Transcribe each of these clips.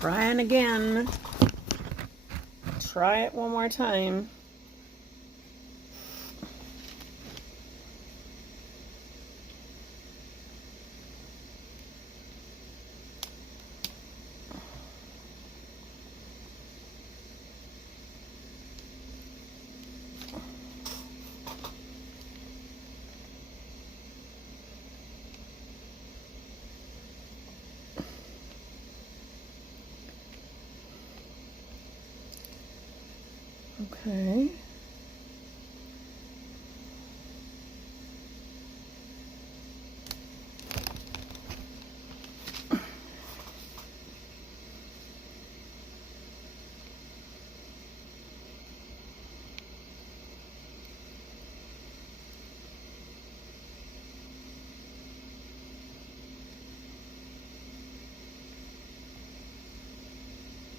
trying again. Try it one more time. Okay.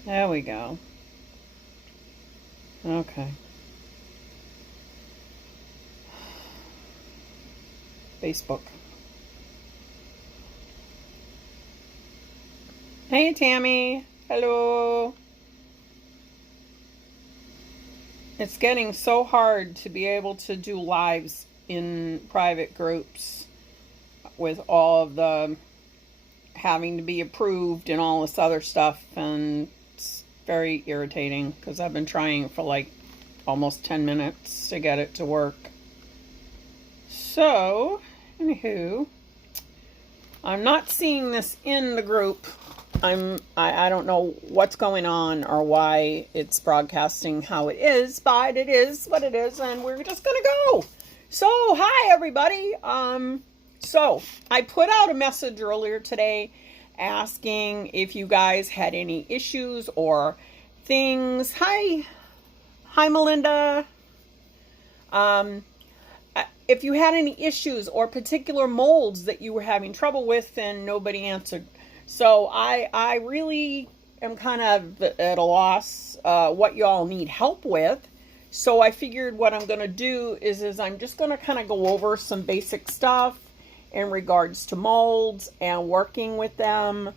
There we go. Okay. Facebook. Hey, Tammy. Hello. It's getting so hard to be able to do lives in private groups with all of the having to be approved and all this other stuff, and it's very irritating because I've been trying for like almost 10 minutes to get it to work. So, anywho, I'm not seeing this in the group. I don't know what's going on or why it's broadcasting how it is, but it is what it is, and we're just gonna go. So, hi everybody. So I put out a message earlier today asking if you guys had any issues or things. Hi Melinda. If you had any issues or particular molds that you were having trouble with and nobody answered. So I really am kind of at a loss what y'all need help with. So I figured what I'm going to do is I'm just going to kind of go over some basic stuff in regards to molds and working with them.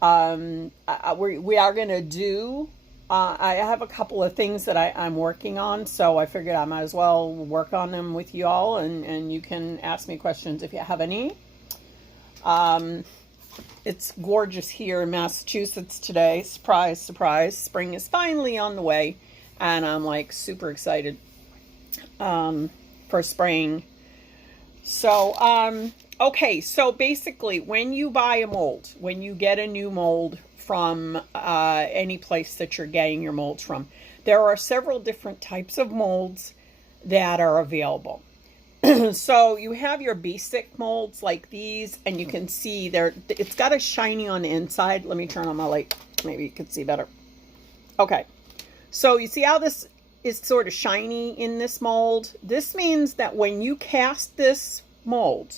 We are going to do, I have a couple of things that I'm working on, so I figured I might as well work on them with y'all, and you can ask me questions if you have any. It's gorgeous here in Massachusetts today. Surprise, surprise. Spring is finally on the way, and I'm like super excited for spring. So, okay, so basically when you buy a mold, when you get a new mold from any place that you're getting your molds from, there are several different types of molds that are available. So you have your basic molds like these, and you can see it's got a shiny on the inside. Let me turn on my light. Maybe you can see better. Okay. So you see how this is sort of shiny in this mold? This means that when you cast this mold,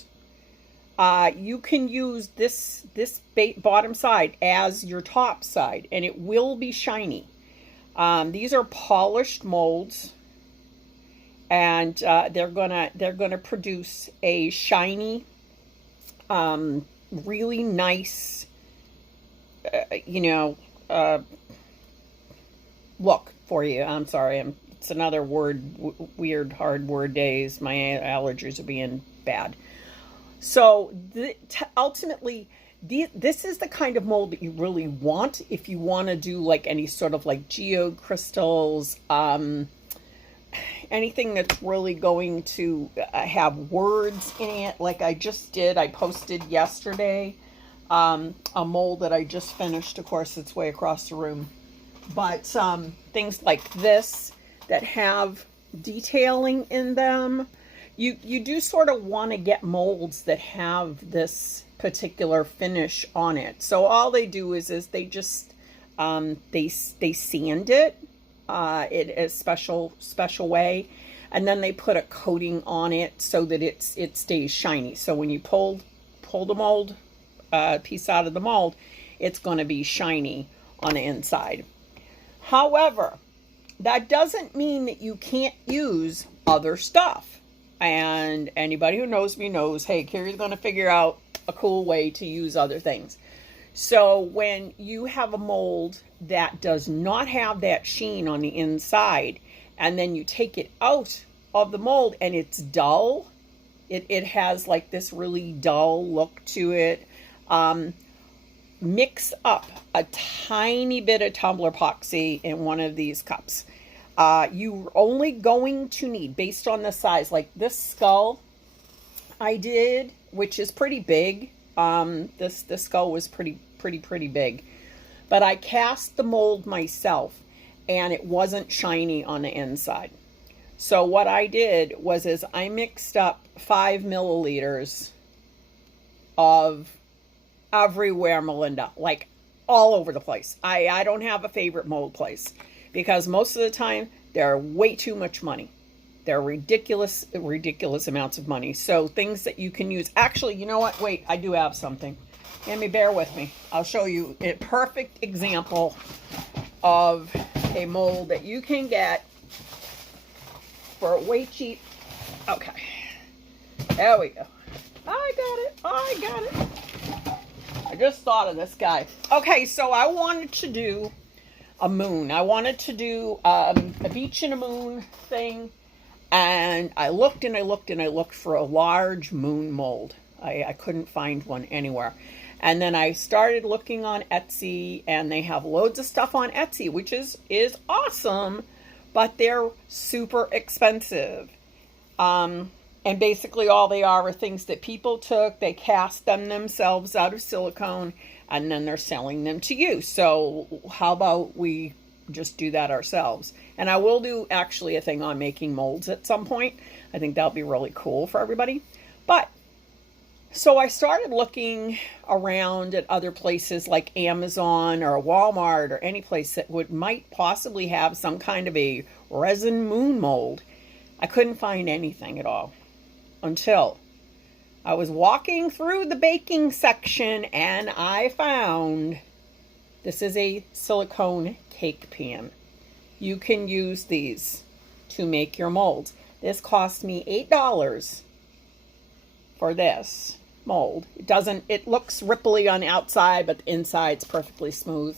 you can use this bottom side as your top side, and it will be shiny. These are polished molds, and they're gonna produce a shiny, really nice, look for you. I'm sorry, it's another word, weird hard word days. My allergies are being bad. So ultimately, this is the kind of mold that you really want if you want to do like any sort of like geocrystals, anything that's really going to have words in it, like I just did. I posted yesterday a mold that I just finished. Of course, it's way across the room. But things like this that have detailing in them, you do sort of want to get molds that have this particular finish on it. So all they do is they just they sand it in a special way, and then they put a coating on it so that it stays shiny. So when you pull the mold piece out of the mold, it's going to be shiny on the inside. However, that doesn't mean that you can't use other stuff. And anybody who knows me knows, hey, Carrie's going to figure out a cool way to use other things. So when you have a mold that does not have that sheen on the inside, and then you take it out of the mold and it's dull, it has like this really dull look to it. Mix up a tiny bit of tumbler epoxy in one of these cups. You're only going to need, based on the size, like this skull I did, which is pretty big. This skull was pretty big, but I cast the mold myself, and it wasn't shiny on the inside. So what I did was I mixed up 5 milliliters of everywhere, Melinda, like all over the place. I don't have a favorite mold place, because most of the time they're way too much money. They're ridiculous amounts of money. So things that you can use. Actually, you know what? Wait, I do have something. Bear with me. I'll show you a perfect example of a mold that you can get for way cheap. Okay. There we go. I got it. I just thought of this guy. Okay, so I wanted to do a moon. I wanted to do a beach and a moon thing. And I looked and I looked and I looked for a large moon mold. I couldn't find one anywhere. And then I started looking on Etsy, and they have loads of stuff on Etsy, which is awesome, but they're super expensive. And basically all they are things that people took, they cast them themselves out of silicone, and then they're selling them to you. So how about we just do that ourselves? And I will do actually a thing on making molds at some point. I think that'll be really cool for everybody. But so I started looking around at other places like Amazon or Walmart or any place that might possibly have some kind of a resin moon mold. I couldn't find anything at all until I was walking through the baking section, and I found this is a silicone cake pan. You can use these to make your molds. This cost me $8 for this mold. It looks ripply on the outside, but the inside's perfectly smooth.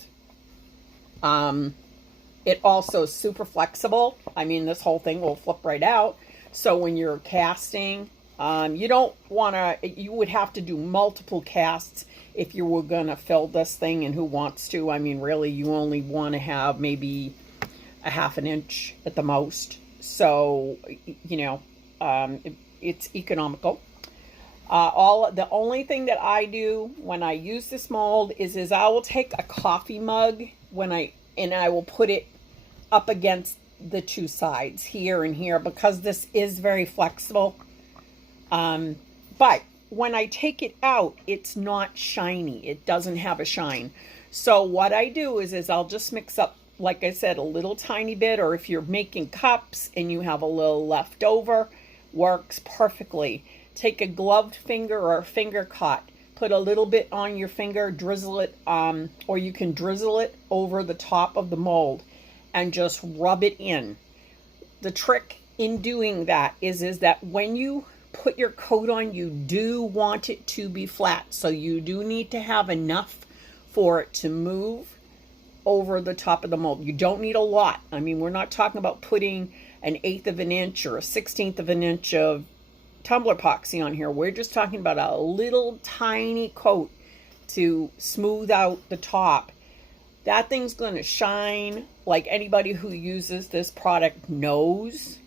It also is super flexible. I mean, this whole thing will flip right out. So when you're casting, you would have to do multiple casts if you were going to fill this thing, and who wants to? I mean, really, you only want to have maybe a ½ inch at the most. So, it's economical. The only thing that I do when I use this mold is I will take a coffee mug and I will put it up against the two sides here and here, because this is very flexible. But when I take it out, it's not shiny. It doesn't have a shine. So what I do is I'll just mix up, like I said, a little tiny bit, or if you're making cups and you have a little left over, works perfectly. Take a gloved finger or a finger cut, put a little bit on your finger, drizzle it, or you can drizzle it over the top of the mold and just rub it in. The trick in doing that is that when you put your coat on, you do want it to be flat. So you do need to have enough for it to move over the top of the mold. You don't need a lot. I mean, we're not talking about putting an 1/8 of an inch or a 1/16 of an inch of tumbler epoxy on here. We're just talking about a little tiny coat to smooth out the top. That thing's going to shine. Like anybody who uses this product knows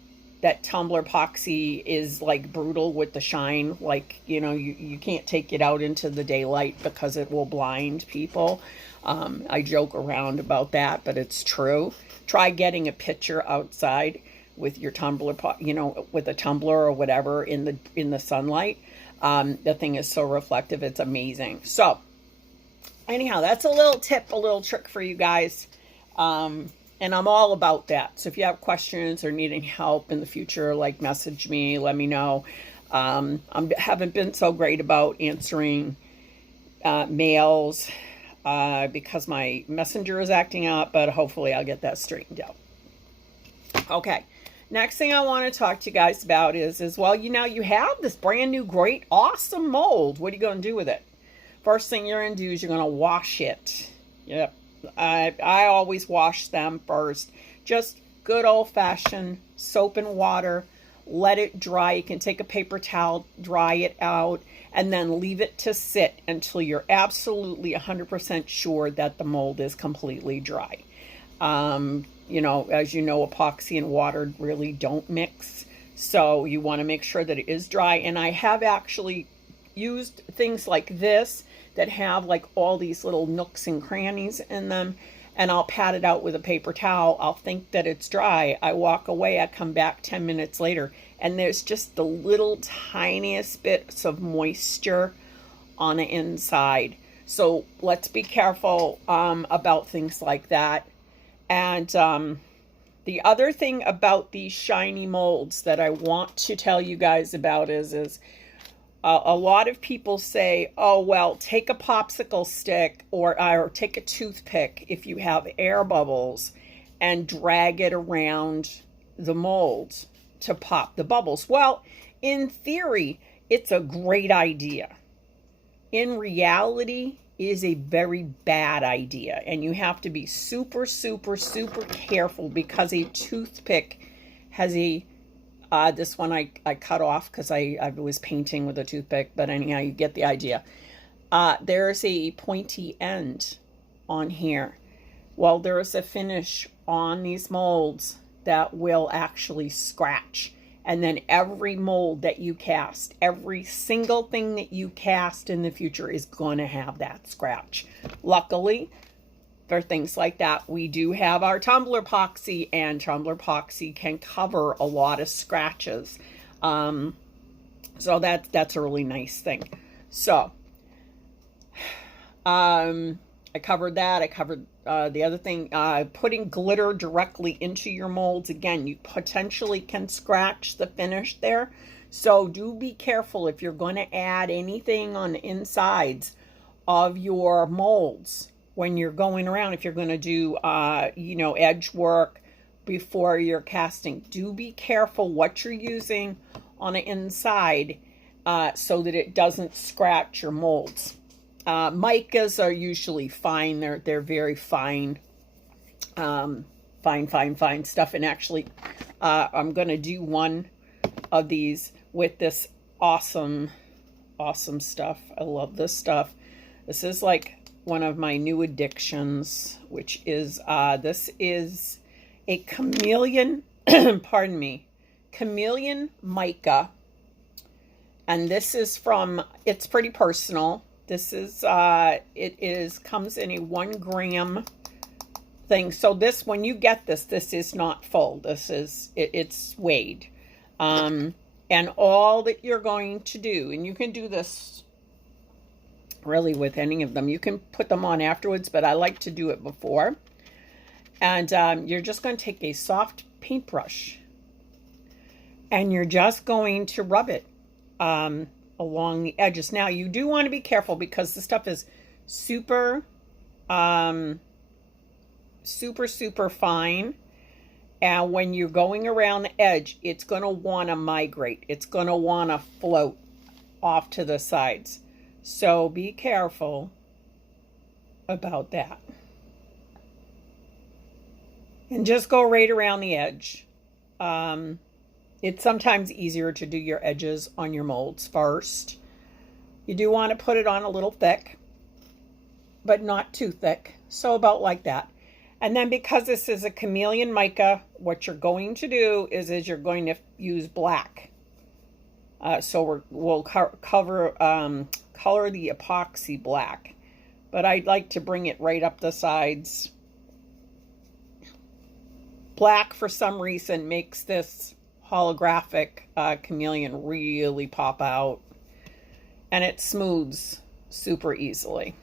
that tumbler epoxy is like brutal with the shine. Like, you can't take it out into the daylight because it will blind people. I joke around about that, but it's true. Try getting a picture outside with your tumbler, with a tumbler or whatever in the sunlight. The thing is so reflective, it's amazing. So anyhow, that's a little tip, a little trick for you guys. And I'm all about that. So if you have questions or need any help in the future, like message me, let me know. I haven't been so great about answering mails because my messenger is acting up, but hopefully I'll get that straightened out. Okay. Next thing I want to talk to you guys about is well, you have this brand new, great, awesome mold. What are you going to do with it? First thing you're going to do is you're going to wash it. Yep. I always wash them first. Just good old-fashioned soap and water. Let it dry. You can take a paper towel, dry it out, and then leave it to sit until you're absolutely 100% sure that the mold is completely dry. You know, as you know, epoxy and water really don't mix. So you want to make sure that it is dry. And I have actually used things like this that have like all these little nooks and crannies in them, and I'll pat it out with a paper towel. I'll think that it's dry. I walk away, I come back 10 minutes later, and there's just the little tiniest bits of moisture on the inside. So let's be careful about things like that. And the other thing about these shiny molds that I want to tell you guys about is a lot of people say, oh, well, take a popsicle stick or take a toothpick if you have air bubbles and drag it around the mold to pop the bubbles. Well, in theory, it's a great idea. In reality, it is a very bad idea, and you have to be super, super, super careful because a toothpick has a this one I cut off because I was painting with a toothpick, but anyhow, you get the idea. There's a pointy end on here. Well, there's a finish on these molds that will actually scratch. And then every mold that you cast, every single thing that you cast in the future is going to have that scratch. Luckily, for things like that, we do have our tumbler epoxy, and tumbler epoxy can cover a lot of scratches. So that's a really nice thing. So I covered that. I covered the other thing, putting glitter directly into your molds. Again, you potentially can scratch the finish there. So do be careful if you're going to add anything on the insides of your molds when you're going around. If you're going to do, you know, edge work before you're casting, do be careful what you're using on the inside so that it doesn't scratch your molds. Micas are usually fine. They're very fine, fine stuff. And actually, I'm going to do one of these with this awesome stuff. I love this stuff. This is like one of my new addictions, which is, this is a Chameleon, pardon me, Chameleon Mica. And this is from, it's pretty personal. This is, comes in a 1 gram thing. So this, when you get this, this is not full. This is, it's weighed. And all that you're going to do, and you can do this really with any of them. You can put them on afterwards, but I like to do it before. And you're just going to take a soft paintbrush, and you're just going to rub it along the edges. Now, you do want to be careful because the stuff is super fine. And when you're going around the edge, it's going to want to migrate. It's going to want to float off to the sides. So be careful about that. And just go right around the edge. It's sometimes easier to do your edges on your molds first. You do want to put it on a little thick, but not too thick. So about like that. And then because this is a Chameleon Mica, what you're going to do is you're going to use black. So we'll color the epoxy black. But I'd like to bring it right up the sides. Black, for some reason, makes this holographic chameleon really pop out. And it smooths super easily.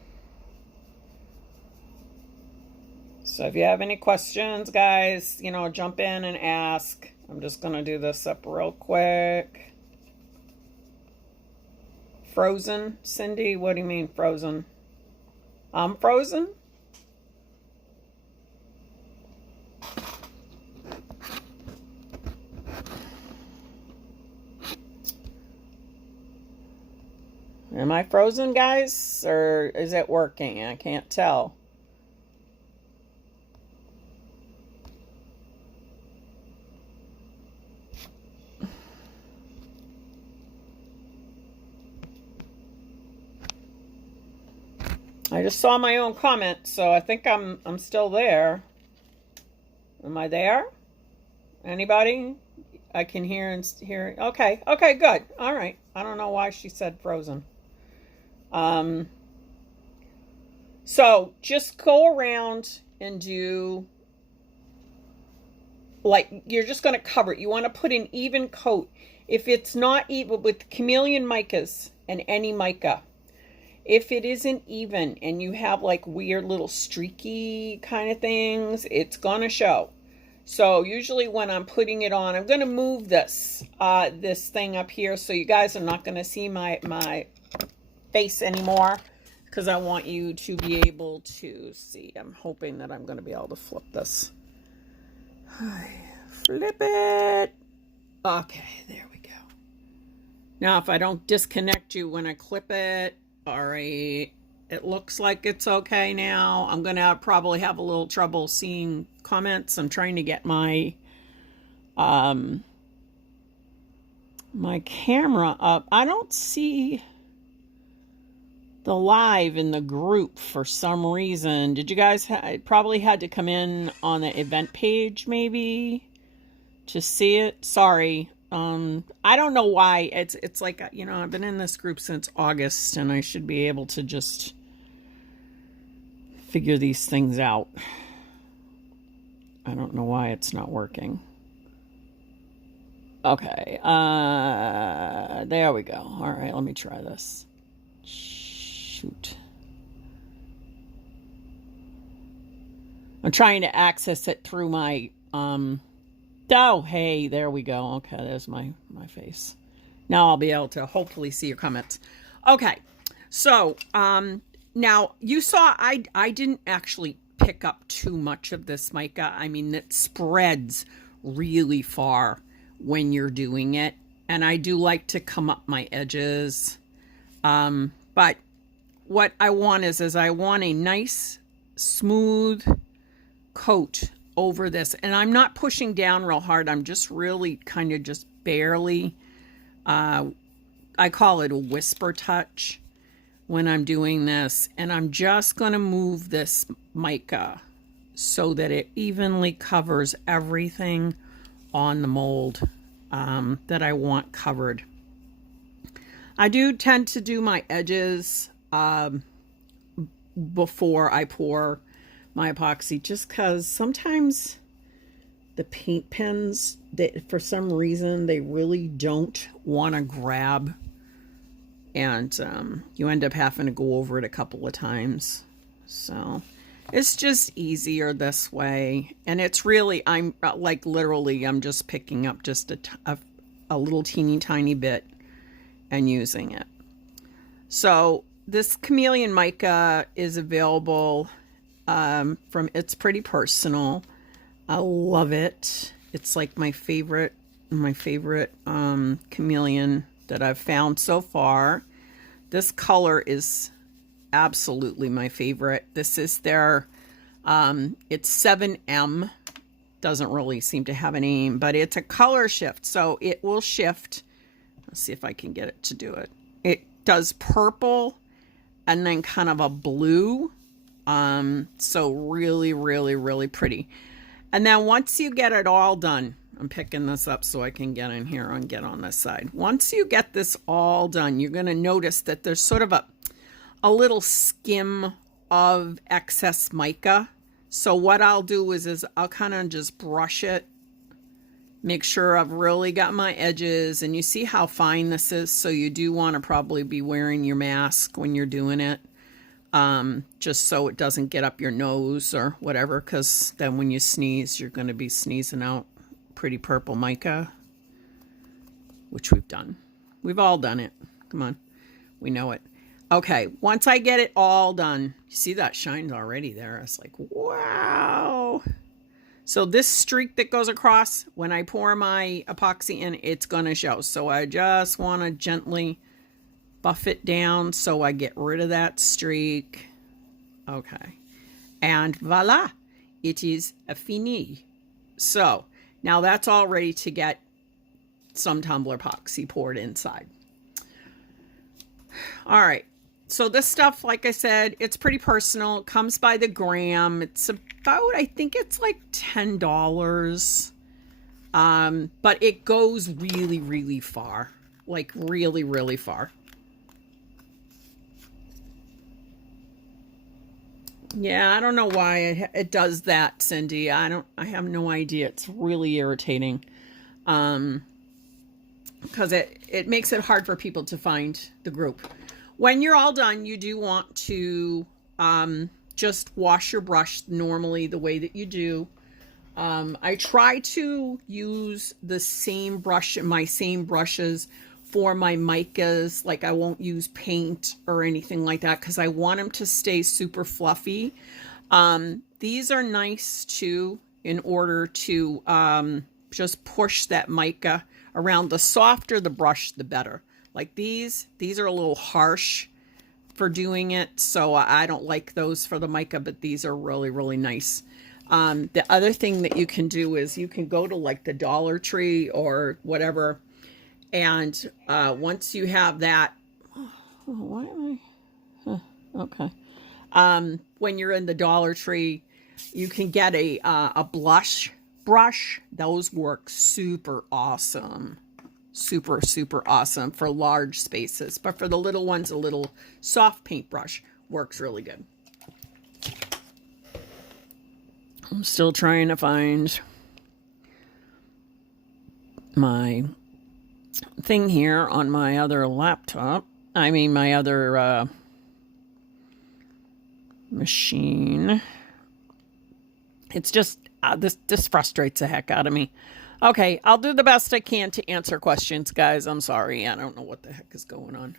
So if you have any questions, guys, you know, jump in and ask. I'm just going to do this up real quick. Frozen? Cindy, what do you mean frozen? I'm frozen? Am I frozen, guys? Or is it working? I can't tell. I just saw my own comment, so I think I'm still there. Am I there? Anybody? I can hear and hear. Okay, okay, good. All right. I don't know why she said frozen. So just go around and do, like, you're just going to cover it. You want to put an even coat. If it's not even with Chameleon Micas and any mica, if it isn't even and you have like weird little streaky kind of things, it's going to show. So usually when I'm putting it on, I'm going to move this this thing up here so you guys are not going to see my face anymore, because I want you to be able to see. I'm hoping that I'm going to be able to flip this. Flip it. Okay, there we go. Now if I don't disconnect you when I clip it, all right, it looks like it's okay now. I'm going to probably have a little trouble seeing comments. I'm trying to get my my camera up. I don't see the live in the group for some reason. Did you guys probably had to come in on the event page maybe to see it? Sorry. I don't know why. It's like, you know, I've been in this group since August and I should be able to just figure these things out. I don't know why it's not working. Okay. There we go. All right, let me try this. Shoot. I'm trying to access it through my oh, hey, there we go. Okay, there's my face. Now I'll be able to hopefully see your comments. Okay. So, now you saw I didn't actually pick up too much of this mica. I mean, it spreads really far when you're doing it, and I do like to come up my edges. But what I want is I want a nice smooth coat over this, and I'm not pushing down real hard. I'm just really kind of just barely, I call it a whisper touch when I'm doing this, and I'm just going to move this mica so that it evenly covers everything on the mold that I want covered. I do tend to do my edges before I pour my epoxy, just because sometimes the paint pens, for some reason, they really don't want to grab, and you end up having to go over it a couple of times. So it's just easier this way, and it's really, I'm like literally I'm just picking up just a little teeny tiny bit and using it. So this Chameleon Mica is available from It's Pretty Personal. I love it. It's like my favorite chameleon that I've found so far. This color is absolutely my favorite. This is their it's 7M. Doesn't really seem to have a name, but it's a color shift, so it will shift. Let's see if I can get it to do it. It does purple and then kind of a blue. So really, really, really pretty. And then once you get it all done, I'm picking this up so I can get in here and get on this side. Once you get this all done, you're going to notice that there's sort of a little skim of excess mica. So what I'll do is I'll kind of just brush it, make sure I've really got my edges, and you see how fine this is. So you do want to probably be wearing your mask when you're doing it. Just so it doesn't get up your nose or whatever, because then when you sneeze, you're going to be sneezing out pretty purple mica, which we've done. We've all done it. Come on. We know it. Okay. Once I get it all done, you see that shines already there. It's like, wow. So this streak that goes across, when I pour my epoxy in, it's going to show. So I just want to gently buff it down so I get rid of that streak. Okay. And voila, it is fini. So now that's all ready to get some tumbler epoxy poured inside. All right. So this stuff, like I said, it's pretty personal. It comes by the gram. It's about, I think it's like $10. But it goes really, really far. Like really, really far. Yeah, I don't know why it does that, Cindy. I have no idea. It's really irritating. Because it makes it hard for people to find the group. When you're all done, you do want to just wash your brush normally the way that you do. I try to use the same brush, my same brushes for my micas. Like I won't use paint or anything like that because I want them to stay super fluffy. These are nice too in order to just push that mica around. The softer the brush, the better. Like these are a little harsh for doing it, so I don't like those for the mica, but these are really, really nice. The other thing that you can do is you can go to like the Dollar Tree or whatever, and once you have that, why am I? Okay. When you're in the Dollar Tree, you can get a blush brush. Those work super awesome. Super, super awesome for large spaces. But for the little ones, a little soft paintbrush works really good. I'm still trying to find my thing here on my other laptop. I mean, my other machine. It's just, this frustrates the heck out of me. Okay, I'll do the best I can to answer questions, guys. I'm sorry. I don't know what the heck is going on.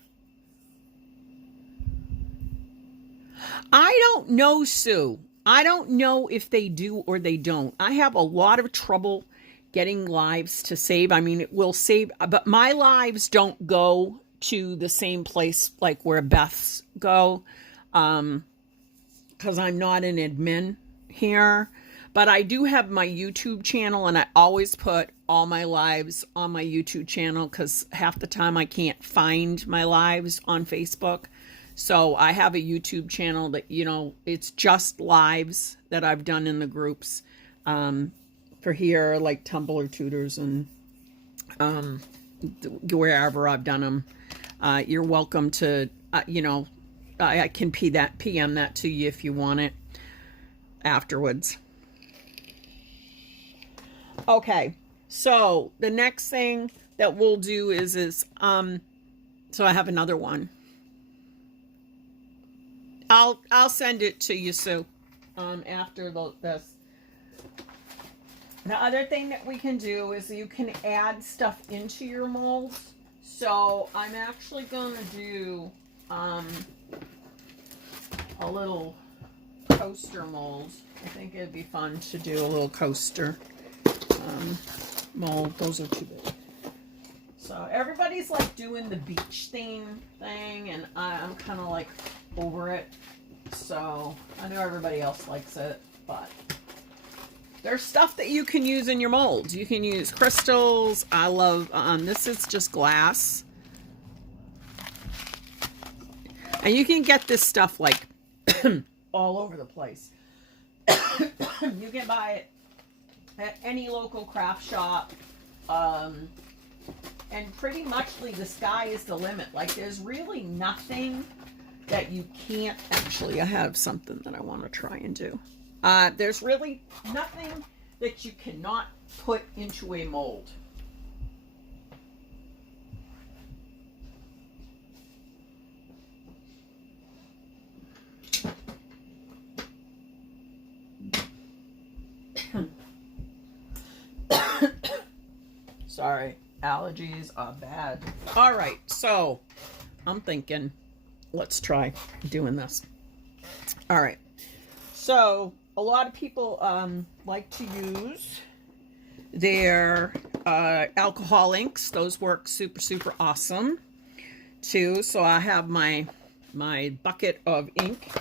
I don't know, Sue. I don't know if they do or they don't. I have a lot of trouble getting lives to save. I mean, it will save, but my lives don't go to the same place like where Beth's go, because I'm not an admin here. But I do have my YouTube channel, and I always put all my lives on my YouTube channel because half the time I can't find my lives on Facebook. So I have a YouTube channel that, you know, it's just lives that I've done in the groups for here, like Tumblr Tutors and wherever I've done them. You're welcome to, you know, I can PM that to you if you want it afterwards. Okay, so the next thing that we'll do is so I have another one. I'll send it to you, Sue, after this. The other thing that we can do is you can add stuff into your molds. So I'm actually going to do a little coaster mold. I think it'd be fun to do a little coaster mold. Those are too big. So everybody's like doing the beach theme thing, and I'm kind of like over it. So I know everybody else likes it, but there's stuff that you can use in your molds. You can use crystals. I love, this is just glass. And you can get this stuff like all over the place. You can buy it at any local craft shop. And pretty much the sky is the limit. Like there's really nothing that you can't, actually I have something that I want to try and do. There's really nothing that you cannot put into a mold. Sorry, allergies are bad. All right, so I'm thinking, let's try doing this. All right, so a lot of people like to use their alcohol inks. Those work super, super awesome. too. So I have my bucket of ink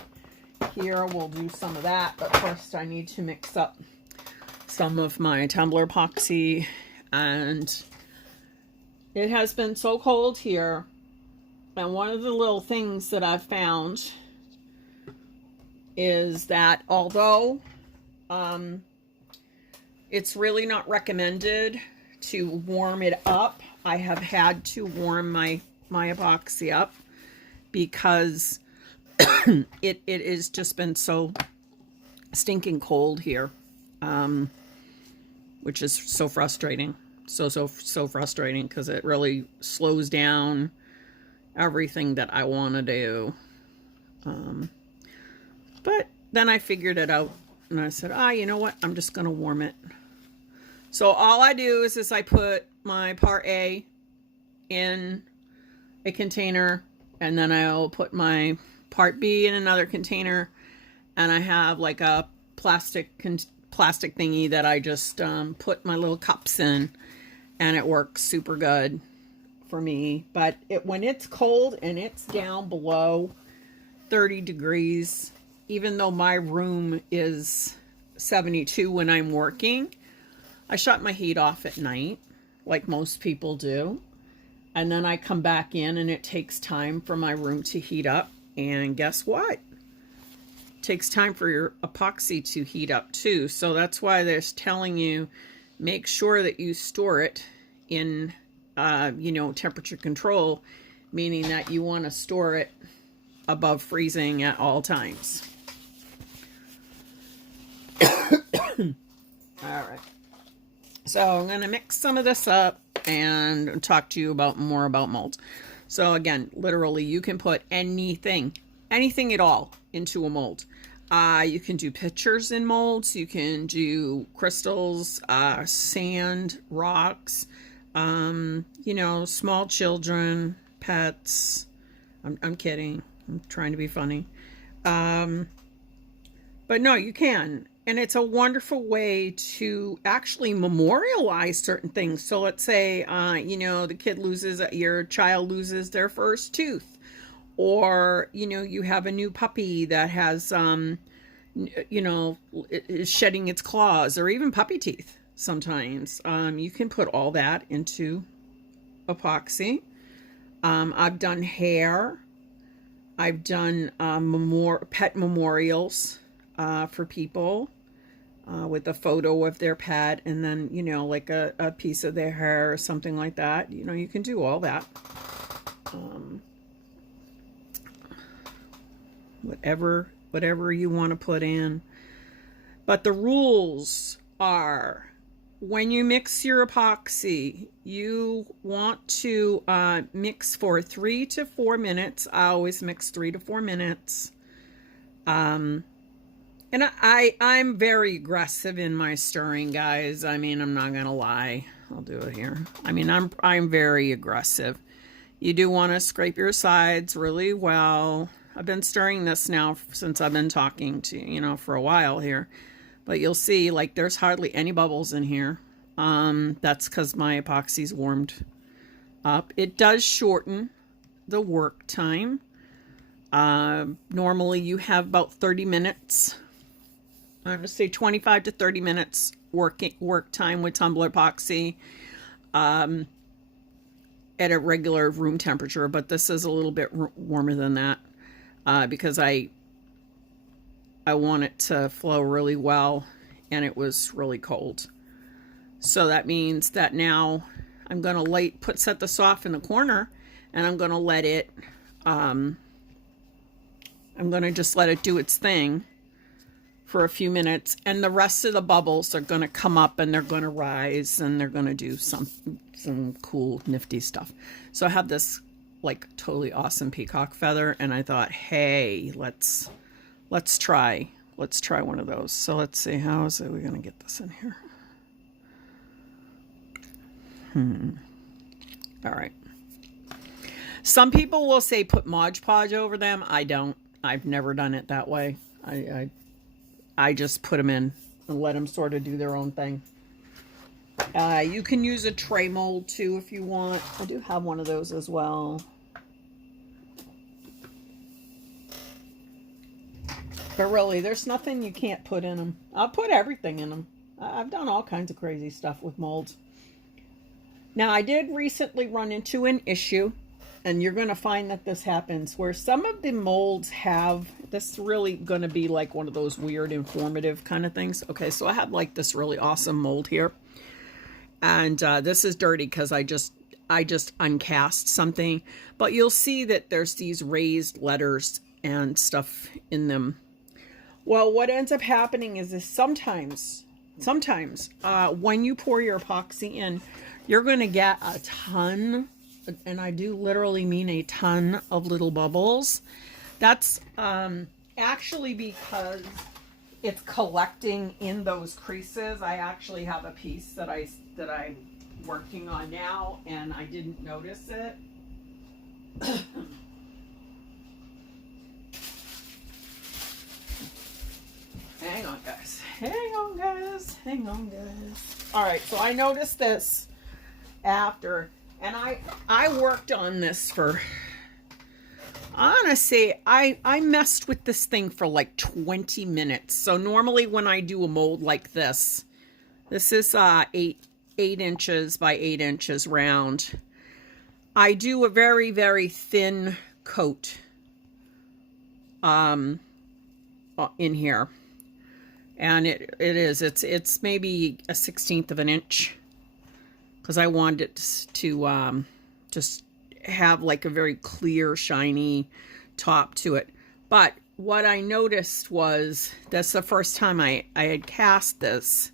here. We'll do some of that, but first I need to mix up some of my tumbler epoxy. And it has been so cold here, and one of the little things that I've found is that although it's really not recommended to warm it up, I have had to warm my epoxy up because it has just been so stinking cold here, which is so frustrating. So frustrating, because it really slows down everything that I want to do. But then I figured it out, and I said, you know what? I'm just going to warm it. So all I do is I put my part A in a container, and then I'll put my part B in another container, and I have like a plastic thingy that I just put my little cups in, and it works super good for me. But when it's cold and it's down below 30 degrees, even though my room is 72 when I'm working, I shut my heat off at night, like most people do. And then I come back in, and it takes time for my room to heat up. And guess what? It takes time for your epoxy to heat up too. So that's why they're telling you, make sure that you store it in, temperature control, meaning that you want to store it above freezing at all times. All right. So I'm going to mix some of this up and talk to you more about molds. So again, literally, you can put anything at all into a mold. You can do pictures in molds. You can do crystals, sand, rocks, small children, pets. I'm kidding. I'm trying to be funny. But no, you can. And it's a wonderful way to actually memorialize certain things. So let's say, your child loses their first tooth, or, you have a new puppy that has, is shedding its claws, or even puppy teeth sometimes. You can put all that into epoxy. I've done hair. I've done pet memorials for people. With a photo of their pet, and then, like a piece of their hair or something like that. You can do all that. Whatever you want to put in. But the rules are, when you mix your epoxy, you want to mix for 3 to 4 minutes. I always mix 3 to 4 minutes. And I'm very aggressive in my stirring, guys. I mean, I'm not gonna lie. I'll do it here. I mean, I'm very aggressive. You do want to scrape your sides really well. I've been stirring this now since I've been talking to you, for a while here. But you'll see, like, there's hardly any bubbles in here. That's because my epoxy's warmed up. It does shorten the work time. Normally you have about 30 minutes. I'm going to say 25 to 30 minutes work time with tumbler epoxy at a regular room temperature, but this is a little bit warmer than that because I want it to flow really well, and it was really cold. So that means that now I'm going to set this off in the corner, and I'm going to let it I'm going to just let it do its thing for a few minutes, and the rest of the bubbles are going to come up, and they're going to rise, and they're going to do some cool nifty stuff. So I have this like totally awesome peacock feather, and I thought, hey, let's try one of those. So let's see, how is it we're going to get this in here. All right. Some people will say put Mod Podge over them. I don't. I've never done it that way. I just put them in and let them sort of do their own thing. You can use a tray mold too if you want. I do have one of those as well. But really, there's nothing you can't put in them. I'll put everything in them. I've done all kinds of crazy stuff with molds. Now, I did recently run into an issue, and you're going to find that this happens, where some of the molds have, this is really going to be like one of those weird informative kind of things. Okay, so I have like this really awesome mold here. And this is dirty because I just uncast something. But you'll see that there's these raised letters and stuff in them. Well, what ends up happening is sometimes when you pour your epoxy in, you're going to get a ton, and I do literally mean a ton of little bubbles. That's actually because it's collecting in those creases. I actually have a piece that I'm working on now, and I didn't notice it. Hang on, guys. Hang on, guys. Hang on, guys. All right, so I noticed this after, and I worked on this for, honestly, I messed with this thing for like 20 minutes. So normally when I do a mold like this is 8 inches by 8 inches round. I do a very, very thin coat in here. And it's maybe a 1/16 of an inch, because I wanted it to just have like a very clear, shiny top to it. But what I noticed was, that's the first time I had cast this.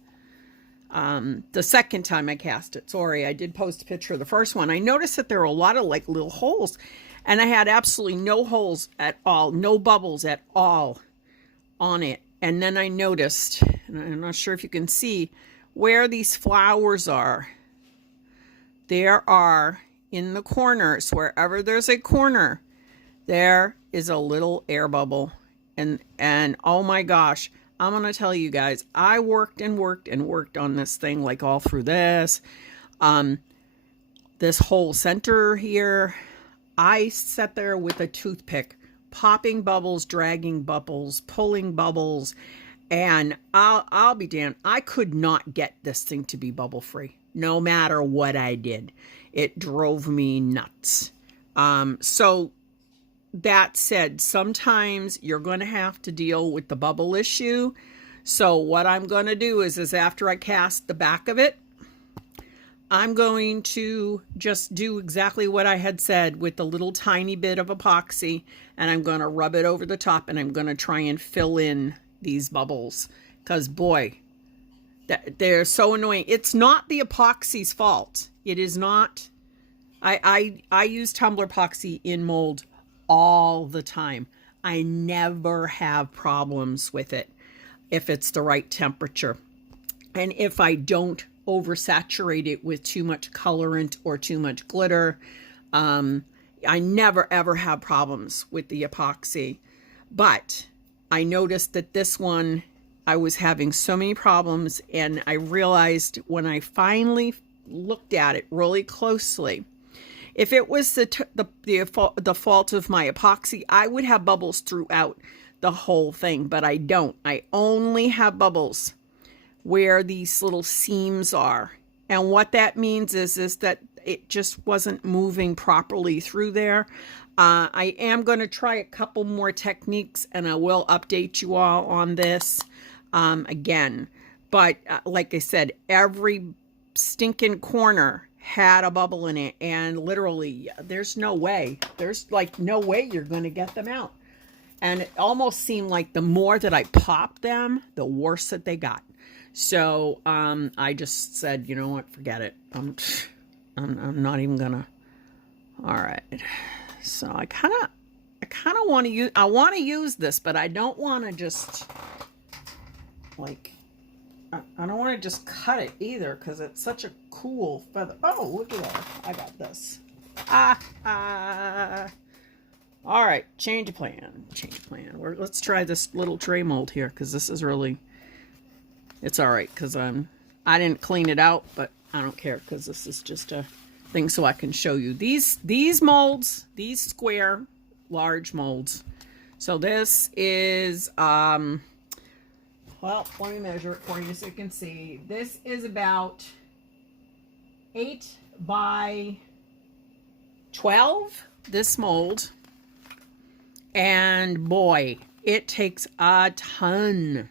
The second time I cast it, sorry, I did post a picture of the first one. I noticed that there were a lot of like little holes, and I had absolutely no holes at all, no bubbles at all on it. And then I noticed, and I'm not sure if you can see, where these flowers are. There are, in the corners, wherever there's a corner, there is a little air bubble. And oh my gosh, I'm going to tell you guys, I worked and worked and worked on this thing, like all through this. This whole center here, I sat there with a toothpick, popping bubbles, dragging bubbles, pulling bubbles, and I'll be damned, I could not get this thing to be bubble free, no matter what I did. It drove me nuts. So that said, sometimes you're going to have to deal with the bubble issue. So what I'm going to do is after I cast the back of it, I'm going to just do exactly what I had said with the little tiny bit of epoxy, and I'm going to rub it over the top, and I'm going to try and fill in these bubbles, because boy, they're so annoying. It's not the epoxy's fault. It is not. I use tumbler epoxy in mold all the time. I never have problems with it if it's the right temperature, and if I don't oversaturate it with too much colorant or too much glitter. I never ever have problems with the epoxy, but I noticed that this one, I was having so many problems, and I realized when I finally looked at it really closely, if it was the fault of my epoxy, I would have bubbles throughout the whole thing, but I don't. I only have bubbles where these little seams are. And what that means is that it just wasn't moving properly through there. I am going to try a couple more techniques, and I will update you all on this again. But like I said, every stinking corner had a bubble in it, and literally there's no way. There's like no way you're going to get them out. And it almost seemed like the more that I popped them, the worse that they got. So I just said, you know what, forget it. I'm not even gonna. All right. So I kind of want to use. I want to use this, but I don't want to just like. I don't want to just cut it either, because it's such a cool feather. Oh, look at that! I got this. All right, change of plan. Change of plan. Let's try this little tray mold here, because this is really. It's all right, because I didn't clean it out, but I don't care, because this is just a thing so I can show you. These molds, these square, large molds, So this is, well, let me measure it for you so you can see. This is about 8 by 12, this mold. And boy, it takes a ton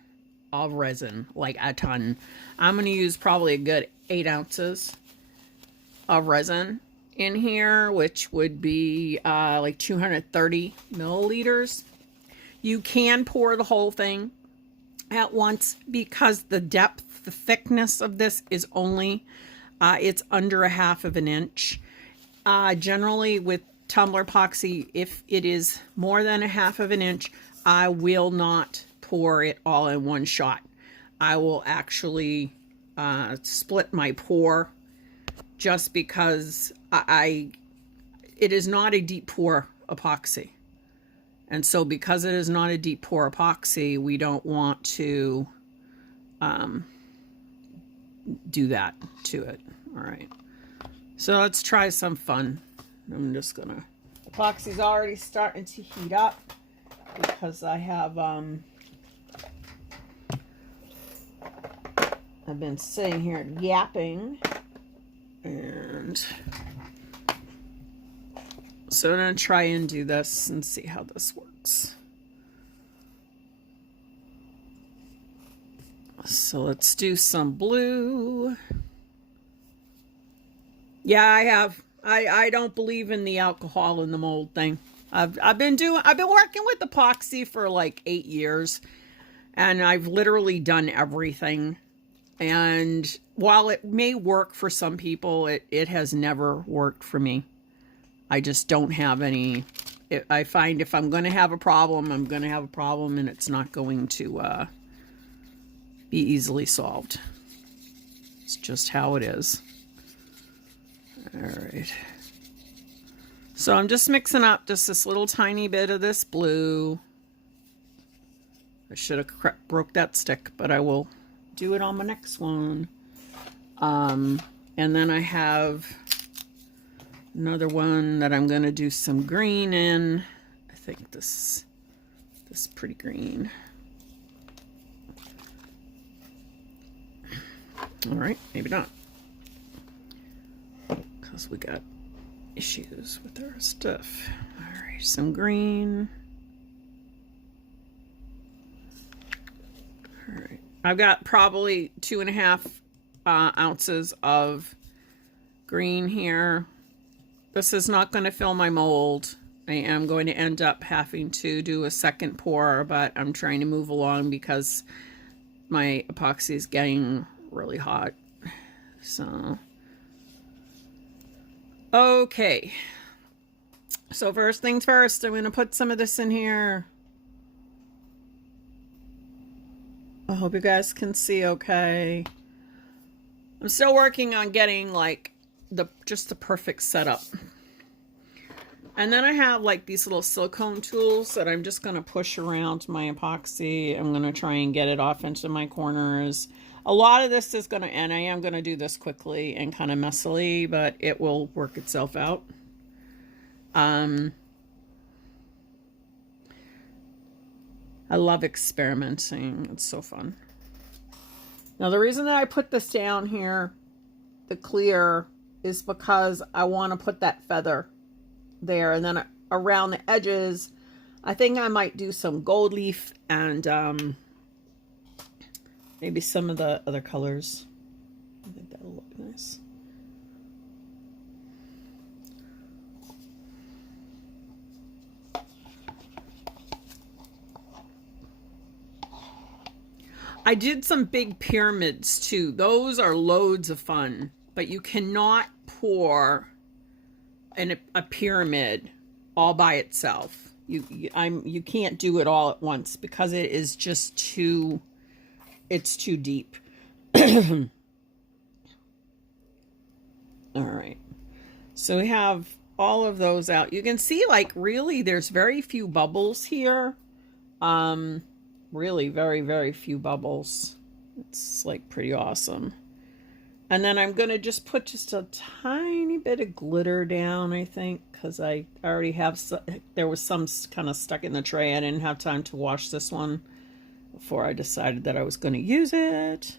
of resin, like a ton. I'm going to use probably a good 8 ounces of resin in here, which would be like 230 milliliters. You can pour the whole thing at once because the depth, the thickness of this is only, it's under 1/2 inch. Generally with tumbler epoxy, if it is more than 1/2 inch, I will not pour it all in one shot. I will actually split my pour, just because it is not a deep pour epoxy. And so because it is not a deep pour epoxy, we don't want to do that to it. All right. So let's try some fun. I'm just gonna, epoxy's already starting to heat up because I have, I've been sitting here yapping, and so I'm gonna try and do this and see how this works. So let's do some blue. Yeah, I don't believe in the alcohol in the mold thing. I've been working with epoxy for like 8 years, and I've literally done everything. And while it may work for some people, it has never worked for me. I just don't have any. I find if I'm going to have a problem, I'm going to have a problem, and it's not going to be easily solved. It's just how it is. All right. So I'm just mixing up just this little tiny bit of this blue. I should have broke that stick, but I will do it on my next one. And then I have another one that I'm going to do some green in. I think this pretty green. All right, maybe not, because we got issues with our stuff. All right, some green. All right, I've got probably 2.5 ounces of green here. This is not going to fill my mold. I am going to end up having to do a second pour, but I'm trying to move along because my epoxy is getting really hot. So, okay. So first things first, I'm going to put some of this in here. I hope you guys can see okay. I'm still working on getting like just the perfect setup. And then I have like these little silicone tools that I'm just going to push around my epoxy. I'm going to try and get it off into my corners. A lot of this is going to, and I am going to do this quickly and kind of messily, but it will work itself out. I love experimenting. It's so fun. Now, the reason that I put this down here, the clear, is because I want to put that feather there. And then around the edges, I think I might do some gold leaf and maybe some of the other colors. I think that'll look nice. I did some big pyramids too. Those are loads of fun, but you cannot pour a pyramid all by itself. You can't do it all at once because it is just it's too deep. All right. So we have all of those out. You can see like really there's very few bubbles here. Really very, very few bubbles. It's like pretty awesome. And then I'm going to just put just a tiny tiny bit of glitter down, I think, because I already have there was some kind of stuck in the tray. I didn't have time to wash this one before I decided that I was going to use it.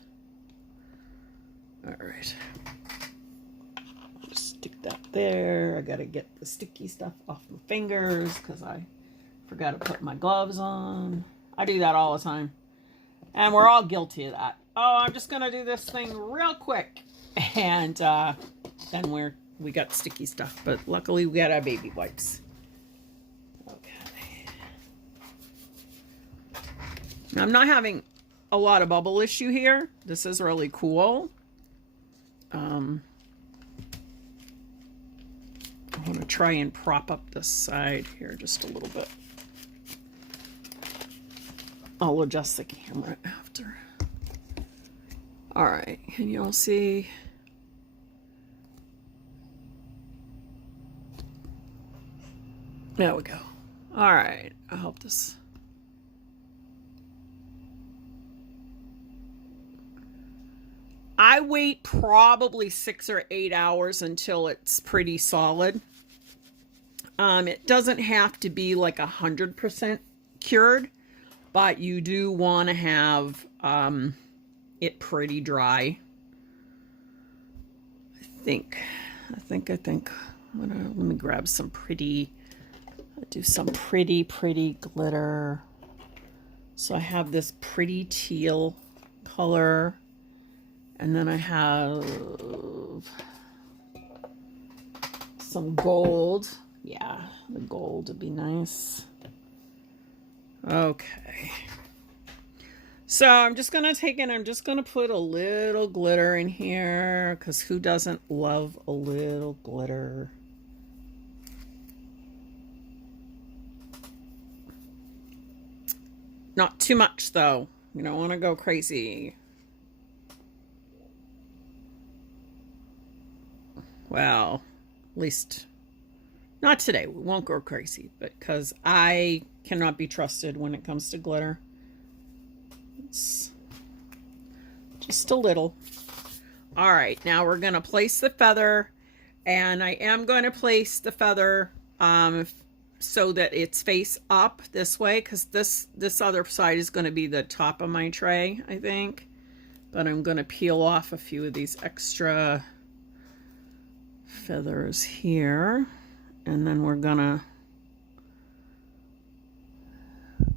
All right. Just stick that there. I got to get the sticky stuff off my fingers because I forgot to put my gloves on. I do that all the time. And we're all guilty of that. Oh, I'm just going to do this thing real quick. And then we got sticky stuff. But luckily we got our baby wipes. Okay. Now, I'm not having a lot of bubble issue here. This is really cool. I want to try and prop up this side here just a little bit. I'll adjust the camera after. All right, can you all see? There we go. All right, I hope this. I wait probably 6 or 8 hours until it's pretty solid. It doesn't have to be like 100% cured, but you do want to have it pretty dry. I think. Let me grab some pretty. Do some pretty glitter. So I have this pretty teal color, and then I have some gold. Yeah, the gold would be nice. Okay. So I'm just going to take it, I'm just going to put a little glitter in here, because who doesn't love a little glitter? Not too much, though. You don't want to go crazy. Well, at least not today. We won't go crazy, because I cannot be trusted when it comes to glitter. It's just a little. All right, now we're going to place the feather, and I am going to place the feather so that it's face up this way, because this other side is going to be the top of my tray, I think. But I'm going to peel off a few of these extra feathers here, and then we're going to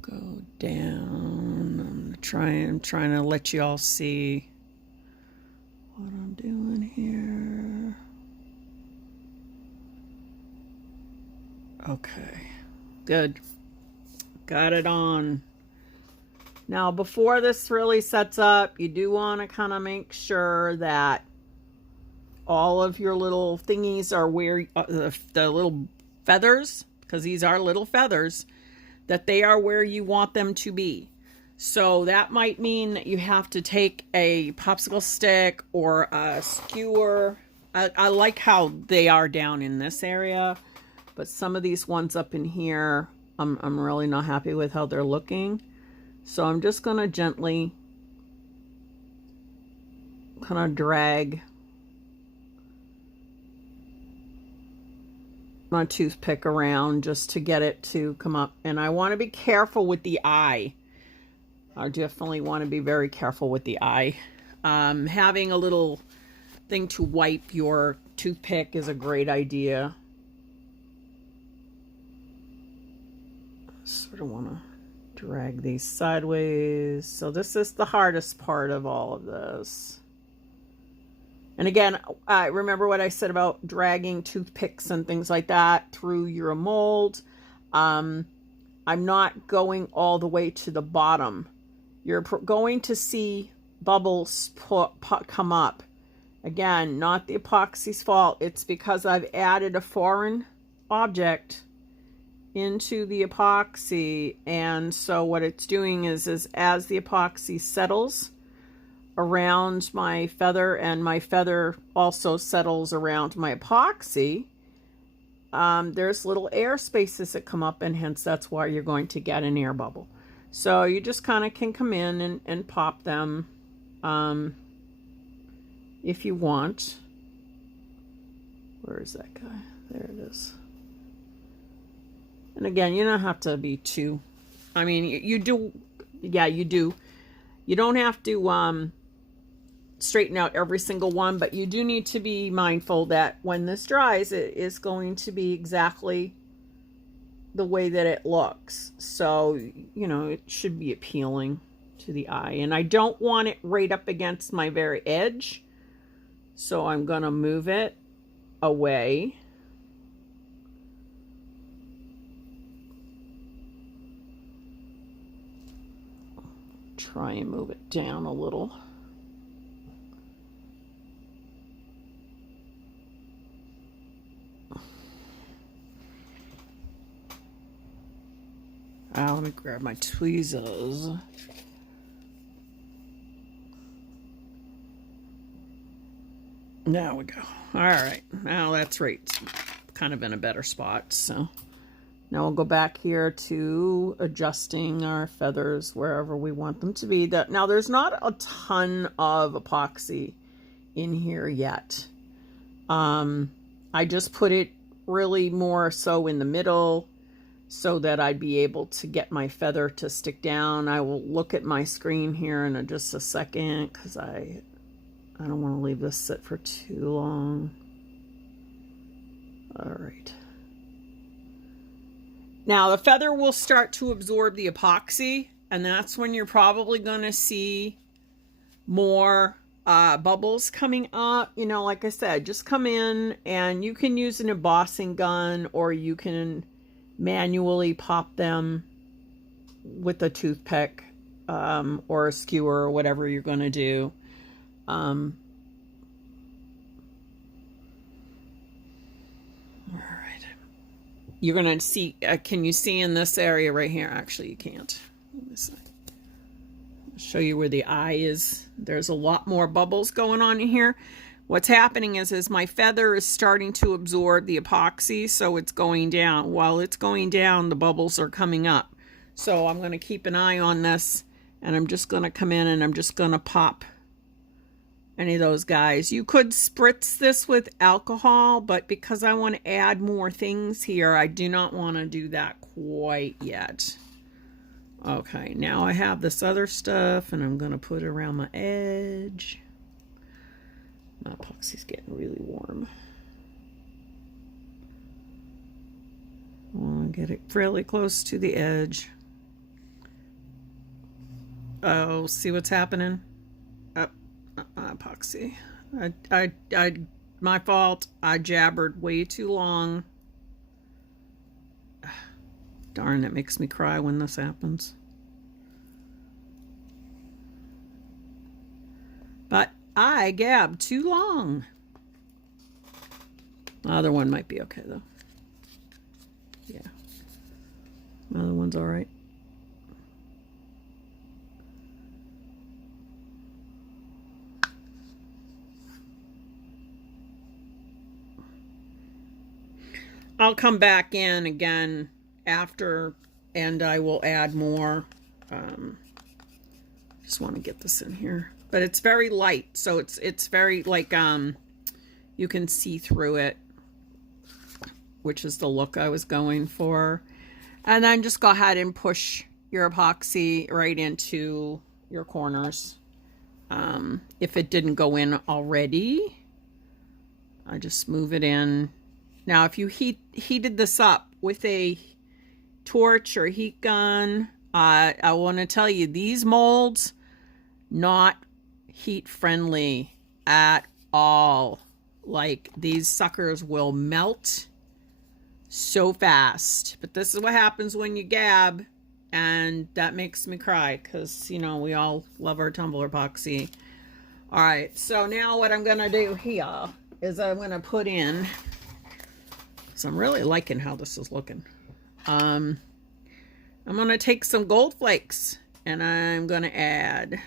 go down. I'm trying to let you all see what I'm doing here. Okay, good. Got it on. Now, before this really sets up, you do want to kind of make sure that all of your little thingies are where the little feathers, because these are little feathers, that they are where you want them to be. So that might mean that you have to take a popsicle stick or a skewer. I like how they are down in this area, but some of these ones up in here, I'm really not happy with how they're looking. So I'm just going to gently kind of drag my toothpick around just to get it to come up. And I want to be careful with the eye. I definitely want to be very careful with the eye. Having a little thing to wipe your toothpick is a great idea. Sort of want to drag these sideways. So this is the hardest part of all of this. And again, remember what I said about dragging toothpicks and things like that through your mold. I'm not going all the way to the bottom. You're going to see bubbles come up. Again, not the epoxy's fault. It's because I've added a foreign object into the epoxy. And so what it's doing is as the epoxy settles around my feather, and my feather also settles around my epoxy, there's little air spaces that come up, and hence that's why you're going to get an air bubble. So you just kind of can come in and pop them if you want. Where is that guy? There it is. And again, you don't have to be too, I mean, you do, yeah, you do. You don't have to straighten out every single one, but you do need to be mindful that when this dries, it is going to be exactly the way that it looks. So, you know, it should be appealing to the eye. And I don't want it right up against my very edge. So I'm going to move it away. Try and move it down a little. Let me grab my tweezers. There we go. All right. Now that's right. It's kind of in a better spot. So now we'll go back here to adjusting our feathers wherever we want them to be. Now there's not a ton of epoxy in here yet. I just put it really more so in the middle so that I'd be able to get my feather to stick down. I will look at my screen here in just a second because I don't want to leave this sit for too long. All right. Now the feather will start to absorb the epoxy, and that's when you're probably going to see more bubbles coming up. You know, like I said, just come in and you can use an embossing gun, or you can manually pop them with a toothpick or a skewer or whatever you're going to do. All right. You're going to see, can you see in this area right here? Actually, you can't. Let me see. I'll show you where the eye is. There's a lot more bubbles going on in here. What's happening is my feather is starting to absorb the epoxy, so it's going down. While it's going down, the bubbles are coming up. So I'm going to keep an eye on this, and I'm just going to come in and I'm just going to pop any of those guys. You could spritz this with alcohol, but because I want to add more things here, I do not want to do that quite yet. Okay, now I have this other stuff, and I'm going to put it around my edge. My epoxy's getting really warm. I want to get it fairly close to the edge. Oh, see what's happening? Epoxy. My fault. I jabbered way too long. Darn, it makes me cry when this happens. But I gabbed too long. The other one might be okay though. Yeah. The other one's all right. I'll come back in again after, and I will add more. Just want to get this in here, but it's very light, so it's very like you can see through it, which is the look I was going for. And then just go ahead and push your epoxy right into your corners. If it didn't go in already, I just move it in. Now, if you heated this up with a torch or heat gun, I want to tell you, these molds, not heat friendly at all. Like, these suckers will melt so fast. But this is what happens when you gab, and that makes me cry because, you know, we all love our tumbler epoxy. All right, so now what I'm going to do here is I'm going to put in... So I'm really liking how this is looking. I'm going to take some gold flakes, and I'm going to add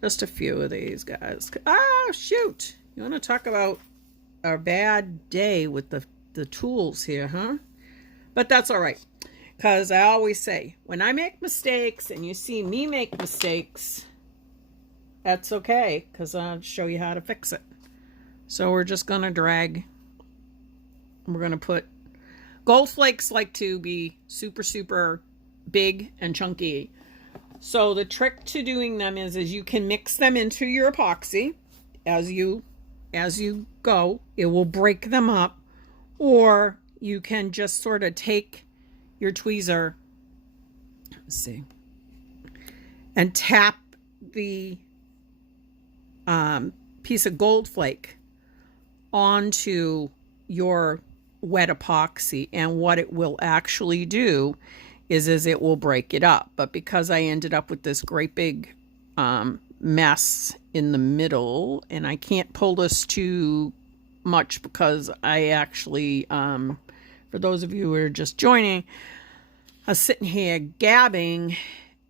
just a few of these guys. Ah, shoot. You want to talk about a bad day with the tools here, huh? But that's all right. Because I always say, when I make mistakes and you see me make mistakes, that's okay. Because I'll show you how to fix it. So we're just going to drag. We're going to put, gold flakes like to be super, super big and chunky. So the trick to doing them is you can mix them into your epoxy as you go. It will break them up, or you can just sort of take your tweezer, let's see, and tap the piece of gold flake onto your wet epoxy, and what it will actually do is it will break it up. But because I ended up with this great big mess in the middle, and I can't pull this too much because I actually, for those of you who are just joining, I was sitting here gabbing,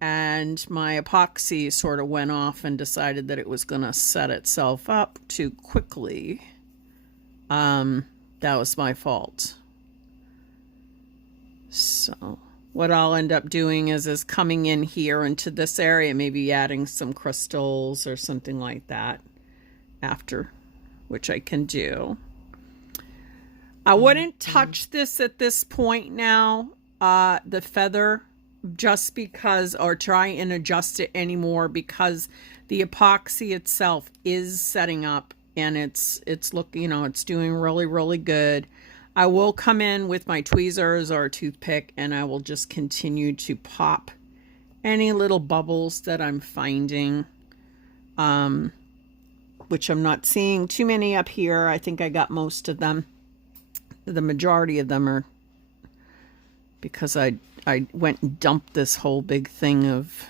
and my epoxy sort of went off and decided that it was going to set itself up too quickly. That was my fault. So what I'll end up doing is coming in here into this area, maybe adding some crystals or something like that after, which I can do. I wouldn't touch this at this point now, the feather, just because, or try and adjust it anymore, because the epoxy itself is setting up, and it's looking, you know, it's doing really, really good. I will come in with my tweezers or a toothpick, and I will just continue to pop any little bubbles that I'm finding, which I'm not seeing too many up here. I think I got most of them. The majority of them are because I went and dumped this whole big thing of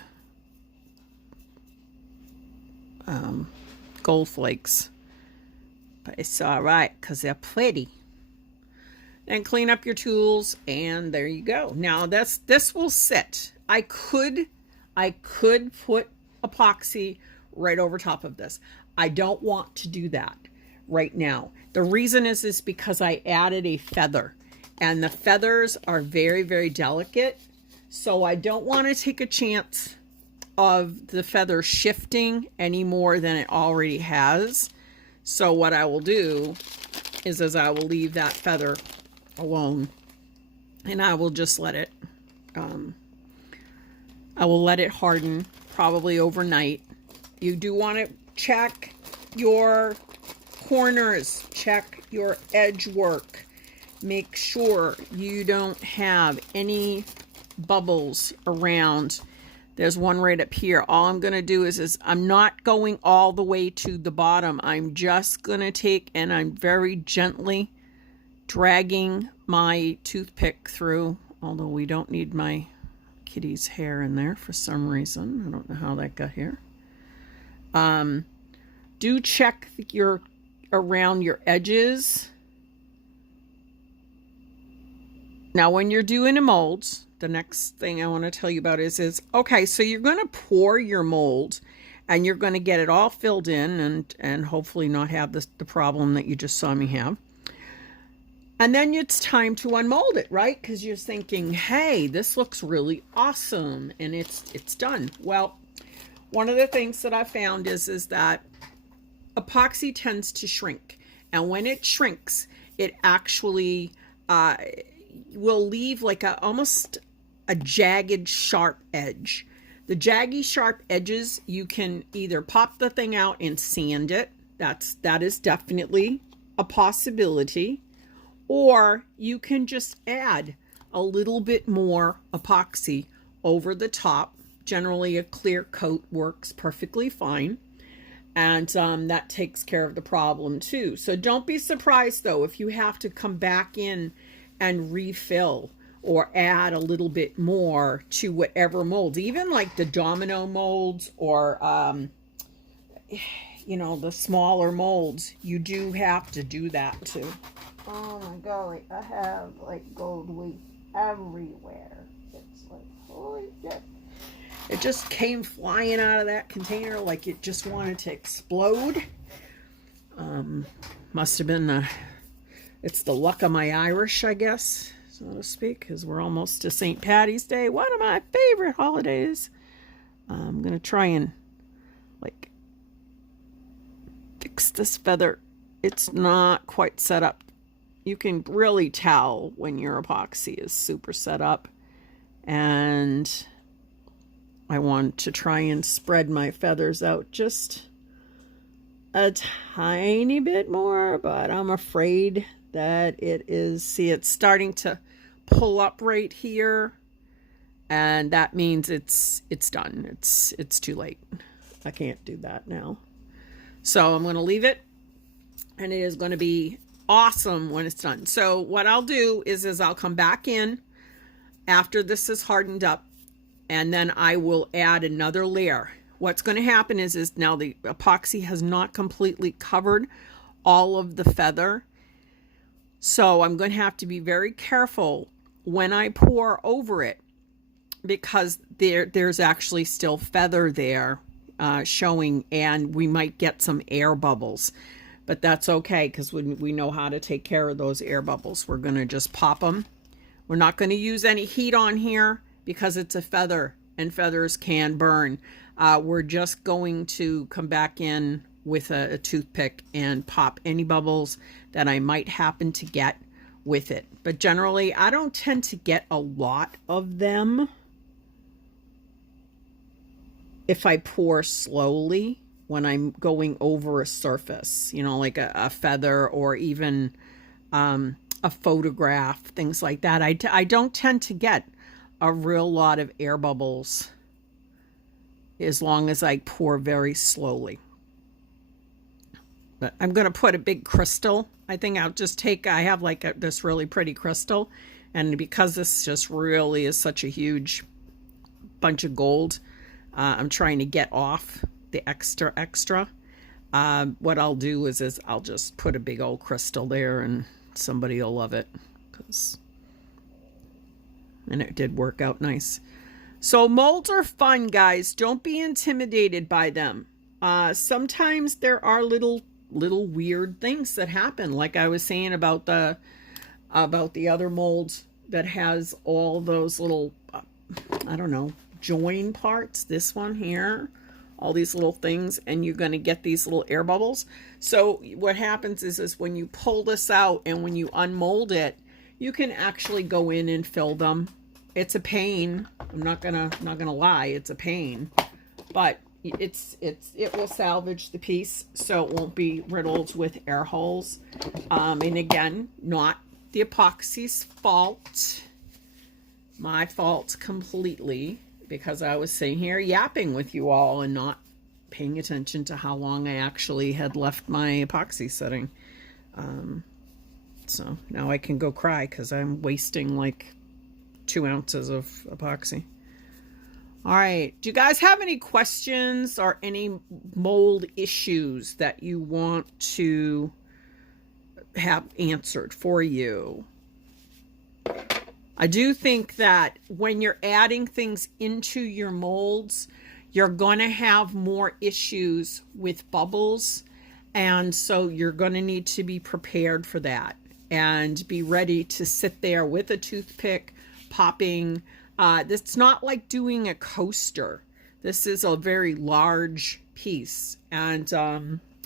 gold flakes. But it's all right because they're pretty. And clean up your tools, and there you go. Now this will sit. I could put epoxy right over top of this. I don't want to do that right now. The reason is because I added a feather, and the feathers are very, very delicate. So I don't want to take a chance of the feather shifting any more than it already has. So what I will do is I will leave that feather alone, and I will just let it I will let it harden probably overnight. You do want to check your corners, check your edge work, make sure you don't have any bubbles around. There's one right up here. All I'm going to do is I'm not going all the way to the bottom. I'm just going to take, and I'm very gently dragging my toothpick through, although we don't need my kitty's hair in there for some reason. I don't know how that got here. Do check around your edges. Now, when you're doing a mold, the next thing I want to tell you about is okay, so you're going to pour your mold, and you're going to get it all filled in, and hopefully not have the problem that you just saw me have. And then it's time to unmold it, right? Because you're thinking, hey, this looks really awesome, and it's done. Well, one of the things that I found is that epoxy tends to shrink. And when it shrinks, it actually will leave like almost a jagged, sharp edge. The jaggy, sharp edges, you can either pop the thing out and sand it. That is definitely a possibility. Or you can just add a little bit more epoxy over the top. Generally, a clear coat works perfectly fine. And that takes care of the problem too. So don't be surprised, though, if you have to come back in and refill or add a little bit more to whatever molds. Even like the domino molds or, you know, the smaller molds, you do have to do that too. Oh my golly, I have like gold leaf everywhere. It's like, holy shit. It just came flying out of that container like it just wanted to explode. Must have been it's the luck of my Irish, I guess, so to speak, because we're almost to St. Patty's Day, one of my favorite holidays. I'm going to try and like fix this feather it's not quite set up. You can really tell when your epoxy is super set up. And I want to try and spread my feathers out just a tiny bit more, but I'm afraid that it is, see, it's starting to pull up right here, and that means it's done. It's too late. I can't do that now. So I'm going to leave it, and it is going to be awesome when it's done. So what I'll do is I'll come back in after this is hardened up, and then I will add another layer. What's going to happen is now the epoxy has not completely covered all of the feather. So I'm going to have to be very careful when I pour over it, because there's actually still feather there showing, and we might get some air bubbles. But that's okay, because we know how to take care of those air bubbles. We're going to just pop them. We're not going to use any heat on here because it's a feather, and feathers can burn. We're just going to come back in with a toothpick and pop any bubbles that I might happen to get with it. But generally, I don't tend to get a lot of them if I pour slowly when I'm going over a surface, you know, like a feather or even a photograph, things like that. I don't tend to get a real lot of air bubbles as long as I pour very slowly. But I'm going to put a big crystal. I think I'll just take, I have like this really pretty crystal, and because this just really is such a huge bunch of gold, I'm trying to get off the extra. What I'll do is I'll just put a big old crystal there, and somebody will love it, and it did work out nice. So molds are fun, guys. Don't be intimidated by them. Sometimes there are little weird things that happen, like I was saying about the other molds that has all those little I don't know, join parts. This one here, all these little things, and you're going to get these little air bubbles. So what happens is when you pull this out and when you unmold it, you can actually go in and fill them. It's a pain. I'm not gonna lie, it's a pain, but it will salvage the piece, so it won't be riddled with air holes. And again, not the epoxy's fault, my fault completely, because I was sitting here yapping with you all and not paying attention to how long I actually had left my epoxy setting. So now I can go cry because I'm wasting like 2 ounces of epoxy. All right, do you guys have any questions or any mold issues that you want to have answered for you? I do think that when you're adding things into your molds, you're going to have more issues with bubbles, and so you're going to need to be prepared for that and be ready to sit there with a toothpick popping. It's not like doing a coaster. This is a very large piece, and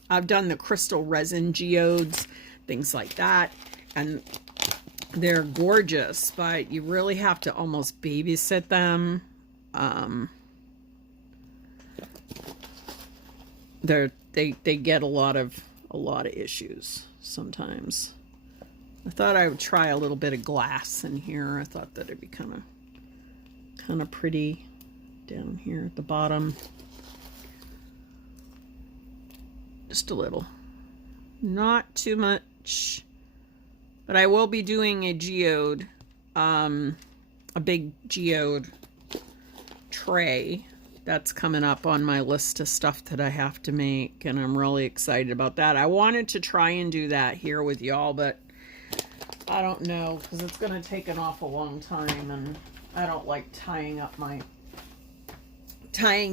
I've done the crystal resin geodes, things like that, and they're gorgeous, but you really have to almost babysit them. They get a lot of issues sometimes. I thought I would try a little bit of glass in here. I thought that it'd be kind of pretty down here at the bottom. Just a little, not too much. But I will be doing a geode, a big geode tray. That's coming up on my list of stuff that I have to make, and I'm really excited about that. I wanted to try and do that here with y'all, but I don't know, because it's going to take an awful long time, and I don't like tying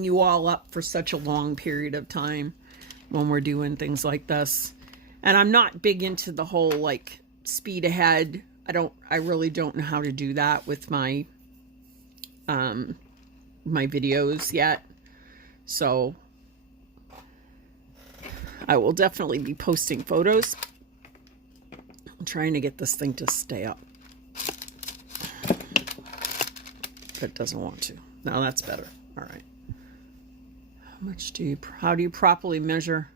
you all up for such a long period of time when we're doing things like this. And I'm not big into the whole like speed ahead. I really don't know how to do that with my my videos yet. So I will definitely be posting photos. I'm trying to get this thing to stay up. But it doesn't want to. Now that's better. All right. How do you properly measure?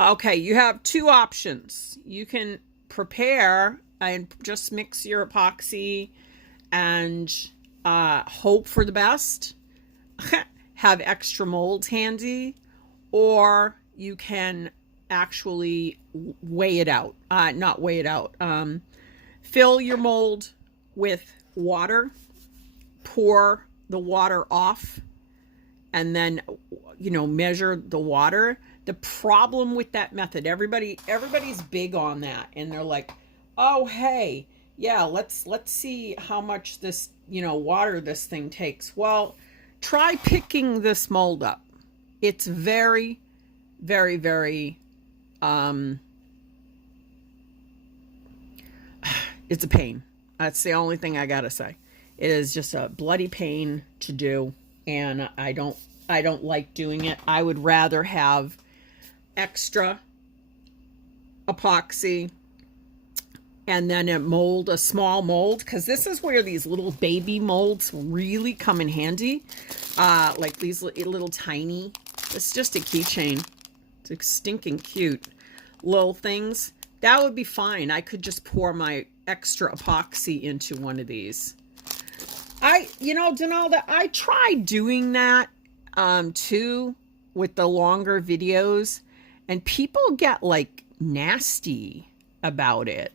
Okay, you have two options. You can prepare and just mix your epoxy and hope for the best. Have extra molds handy, or you can actually weigh it out. Not weigh it out. Fill your mold with water, pour the water off, and then, you know, measure the water. The problem with that method, everybody's big on that, and they're like, oh, hey, yeah, let's see how much this, you know, water this thing takes. Well, try picking this mold up. It's very, very, very, it's a pain. That's the only thing I gotta say. It is just a bloody pain to do, and I don't like doing it. I would rather have extra epoxy and then a small mold, because this is where these little baby molds really come in handy. Like these little tiny, it's just a keychain. It's stinking cute little things. That would be fine. I could just pour my extra epoxy into one of these. You know, Donalda, I tried doing that too with the longer videos, and people get like nasty about it.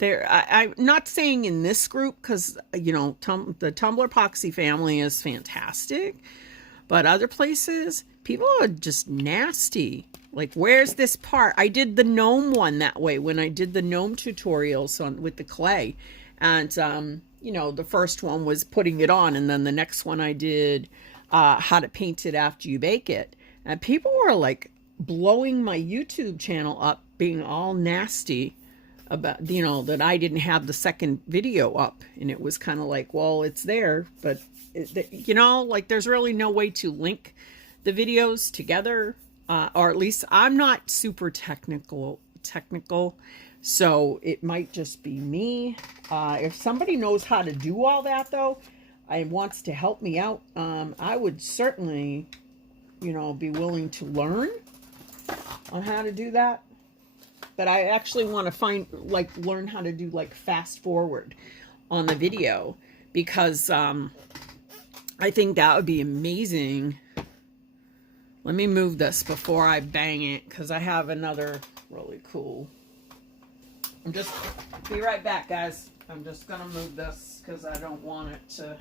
I'm not saying in this group, because, you know, the Tumblr epoxy family is fantastic, but other places, people are just nasty. Like, where's this part? I did the gnome one that way when I did the gnome tutorials with the clay. And, you know, the first one was putting it on, and then the next one I did how to paint it after you bake it. And people were like blowing my YouTube channel up, being all nasty about, you know, that I didn't have the second video up. And it was kind of like, well, it's there, but you know, like, there's really no way to link the videos together, or at least I'm not super technical, so it might just be me. If somebody knows how to do all that, though, and wants to help me out, I would certainly, you know, be willing to learn on how to do that. But I actually want to learn how to do like fast forward on the video, because I think that would be amazing. Let me move this before I bang it, because I have another really cool. Be right back, guys. I'm just going to move this because I don't want it to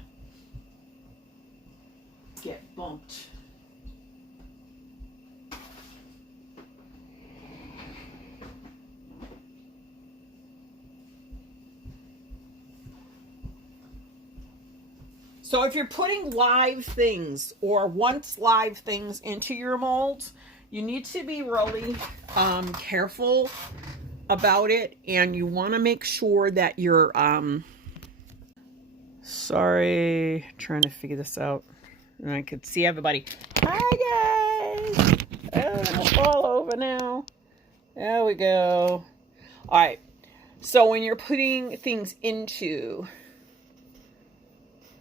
get bumped. So if you're putting live things or once live things into your molds, you need to be really careful about it, and you want to make sure that you're sorry, trying to figure this out, and I could see everybody. Hi guys. Oh, all over now. There we go. All right, so when you're putting things into,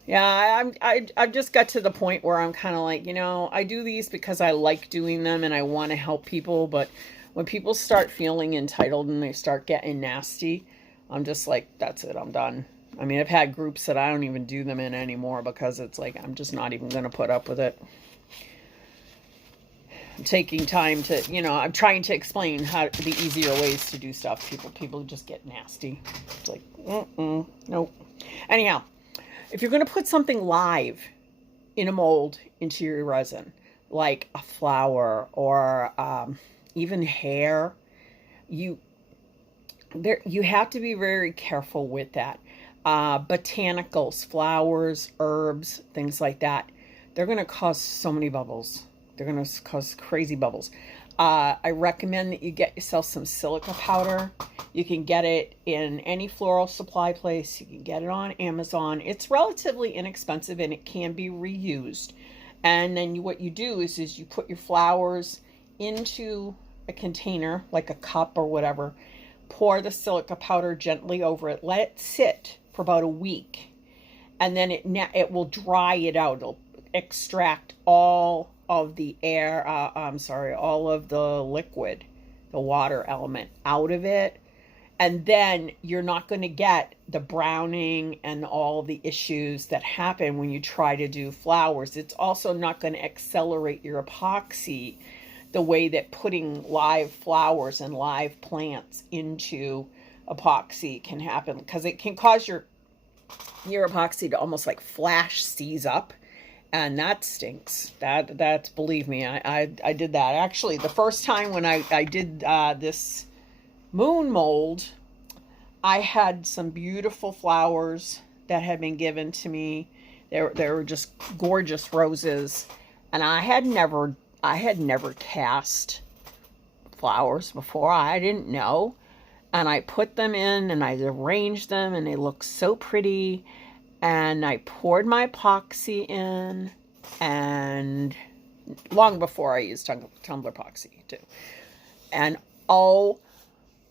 yeah, I've just got to the point where I'm kind of like, you know, I do these because I like doing them and I want to help people, but when people start feeling entitled and they start getting nasty, I'm just like, that's it, I'm done. I mean, I've had groups that I don't even do them in anymore because it's like, I'm just not even going to put up with it. I'm taking time to, you know, I'm trying to explain how the easier ways to do stuff. People just get nasty. It's like, nope. Anyhow, if you're going to put something live in a mold into your resin, like a flower or even hair, you have to be very careful with that. Botanicals, flowers, herbs, things like that, they're going to cause so many bubbles. They're going to cause crazy bubbles. I recommend that you get yourself some silica powder. You can get it in any floral supply place. You can get it on Amazon. It's relatively inexpensive and it can be reused. And then what you do is you put your flowers into a container, like a cup or whatever, pour the silica powder gently over it, let it sit for about a week, and then it will dry it out. It'll extract all of the air, all of the liquid, the water element out of it. And then you're not going to get the browning and all the issues that happen when you try to do flowers. It's also not going to accelerate your epoxy the way that putting live flowers and live plants into epoxy can happen, because it can cause your epoxy to almost like flash seize up, and that stinks. That's, believe me, I did that. Actually, the first time when I did this moon mold, I had some beautiful flowers that had been given to me. They were just gorgeous roses, and I had never cast flowers before. I didn't know, and I put them in and I arranged them, and they looked so pretty. And I poured my epoxy in, and long before I used tumbler epoxy too. And oh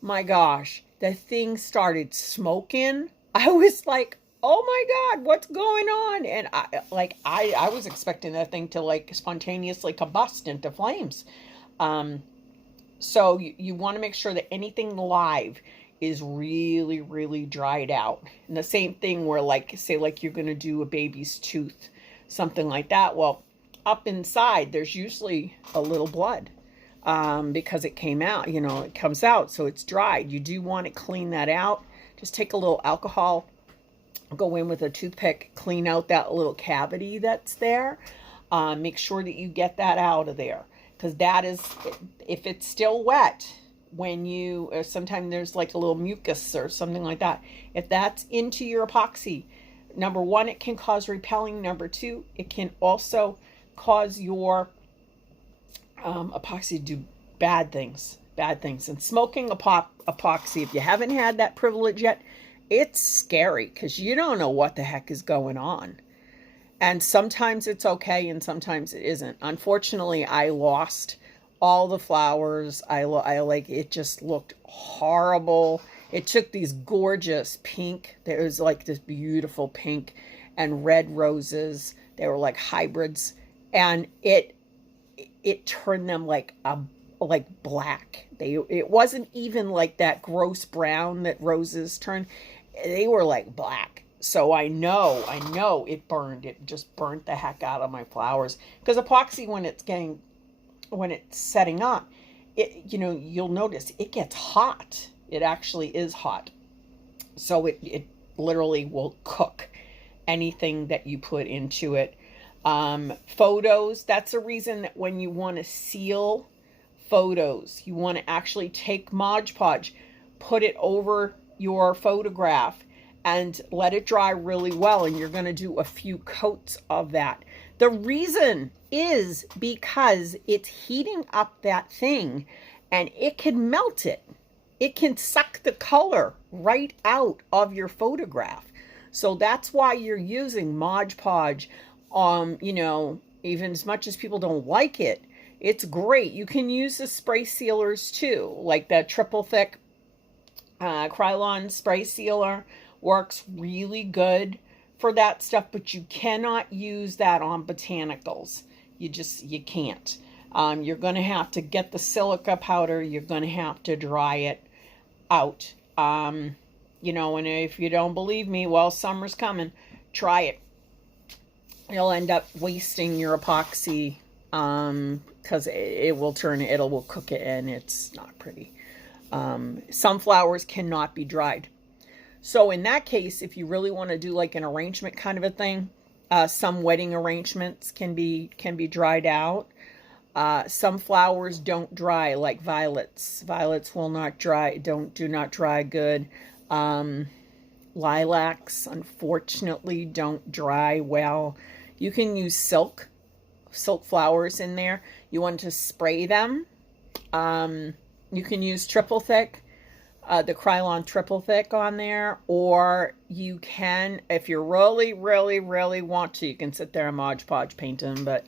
my gosh, the thing started smoking. I was like, oh my God, what's going on? And I was expecting that thing to like spontaneously combust into flames. So you want to make sure that anything live is really, really dried out. And the same thing where, like, say like you're going to do a baby's tooth, something like that. Well, up inside, there's usually a little blood. Because it came out, it comes out, so it's dried. You do want to clean that out. Just take a little alcohol, go in with a toothpick, clean out that little cavity that's there. Make sure that you get that out of there, because that is, if it's still wet, when you, sometimes there's like a little mucus or something like that. If that's into your epoxy, number one, it can cause repelling. Number two, it can also cause your epoxy to do bad things. And smoking epoxy, if you haven't had that privilege yet, it's scary, because you don't know what the heck is going on. And sometimes it's okay, and sometimes it isn't. Unfortunately, I lost all the flowers. It just looked horrible. It took these gorgeous pink, there was like this beautiful pink and red roses. They were like hybrids, and it turned them like black. It wasn't even like that gross brown that roses turn. They were like black. So I know it burned. It just burnt the heck out of my flowers. Because epoxy, when it's setting up, you'll notice it gets hot. It actually is hot. So it literally will cook anything that you put into it. Photos, that's a reason that when you want to seal photos, you want to actually take Mod Podge, put it over your photograph, and let it dry really well. And you're going to do a few coats of that. The reason is because it's heating up that thing, and it can melt it. It can suck the color right out of your photograph. So that's why you're using Mod Podge. Even as much as people don't like it, it's great. You can use the spray sealers too, like the triple thick Krylon spray sealer works really good for that stuff, but you cannot use that on botanicals. You can't. You're going to have to get the silica powder. You're going to have to dry it out. And if you don't believe me, well, summer's coming. Try it. You'll end up wasting your epoxy, because it will cook it, and it's not pretty. Some flowers cannot be dried. So in that case, if you really want to do like an arrangement kind of a thing, some wedding arrangements can be dried out. Some flowers don't dry, like violets. Violets will not dry, do not dry good. Lilacs, unfortunately, don't dry well. You can use silk flowers in there. You want to spray them. You can use triple thick. the Krylon triple thick on there, or you can, if you really, really, really want to, you can sit there and Mod Podge paint them, but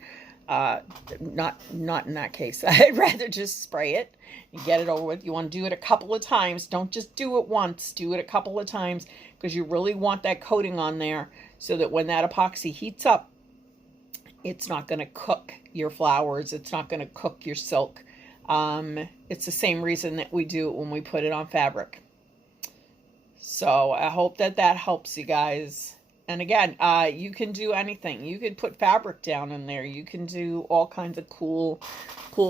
not in that case. I'd rather just spray it and get it over with. You want to do it a couple of times. Don't just do it once. Do it a couple of times, because you really want that coating on there so that when that epoxy heats up, it's not going to cook your flowers. It's not going to cook your silk. It's the same reason that we do it when we put it on fabric. So I hope that helps you guys. And again, you can do anything. You could put fabric down in there. You can do all kinds of cool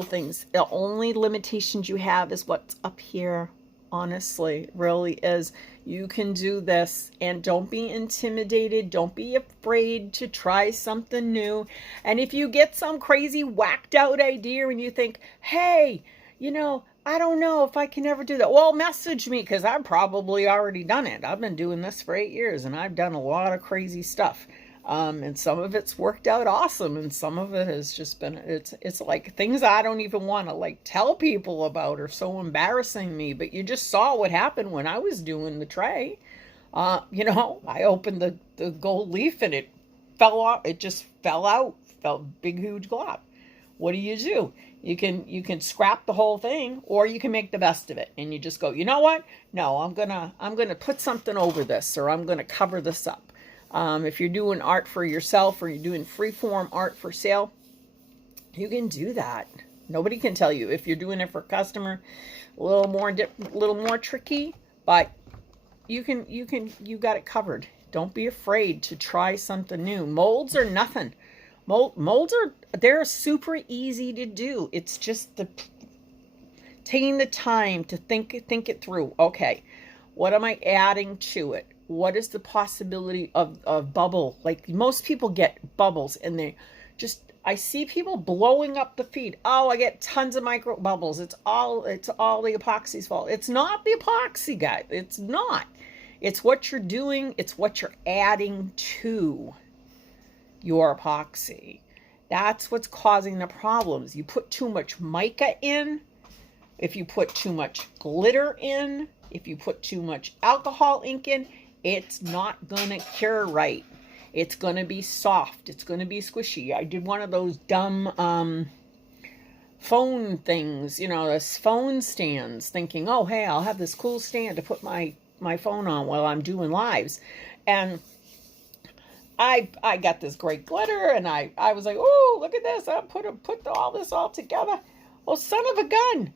things. The only limitations you have is what's up here. Honestly, it really is. You can do this, and don't be intimidated. Don't be afraid to try something new. And if you get some crazy whacked out idea and you think, hey, you know, I don't know if I can ever do that, well, message me, because I've probably already done it. I've been doing this for 8 years, and I've done a lot of crazy stuff. And some of it's worked out awesome, and some of it has just been, it's like things I don't even want to like tell people about, or so embarrassing me, but you just saw what happened when I was doing the tray. You know, I opened the gold leaf and it fell off. It just fell out, fell big, huge glob. What do? You can scrap the whole thing, or you can make the best of it, and you just go, you know what? No, I'm gonna put something over this, or I'm gonna cover this up. If you're doing art for yourself, or you're doing freeform art for sale, you can do that. Nobody can tell you. If you're doing it for a customer, a little more tricky, but you got it covered. Don't be afraid to try something new. Molds are nothing. Molds they're super easy to do. It's just taking the time to think it through. Okay, what am I adding to it? What is the possibility of bubble? Like, most people get bubbles, and I see people blowing up the feed. Oh, I get tons of micro bubbles. It's all the epoxy's fault. It's not the epoxy, guys. It's not. It's what you're doing. It's what you're adding to your epoxy. That's what's causing the problems. You put too much mica in. If you put too much glitter in, if you put too much alcohol ink in, it's not going to cure right. It's going to be soft. It's going to be squishy. I did one of those dumb phone things, you know, those phone stands, thinking, oh, hey, I'll have this cool stand to put my phone on while I'm doing lives. And I got this great glitter, and I was like, oh, look at this. I put all this all together. Well, son of a gun.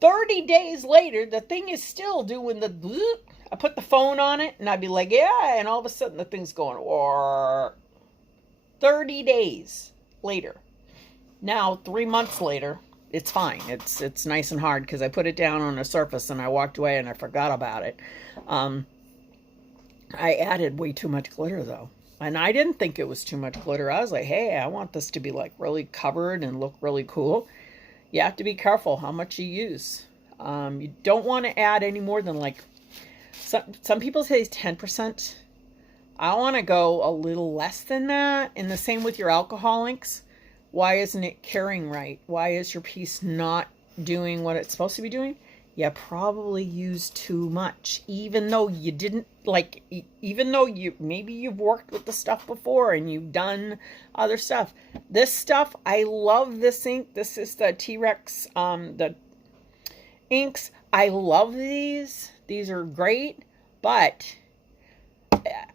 30 days later, the thing is still doing the bloop. I put the phone on it, and I'd be like, yeah, and all of a sudden the thing's going, or 30 days later. Now, 3 months later, it's fine. It's nice and hard, because I put it down on a surface, and I walked away, and I forgot about it. I added way too much glitter, though. And I didn't think it was too much glitter. I was like, hey, I want this to be like really covered and look really cool. You have to be careful how much you use. You don't want to add any more than like, some people say 10%. I want to go a little less than that. And the same with your alcohol inks. Why isn't it curing right? Why is your piece not doing what it's supposed to be doing? You probably used too much, even though you didn't, like, even though maybe you've worked with the stuff before and you've done other stuff. This stuff, I love this ink. This is the T-Rex, the inks. I love these. These are great, but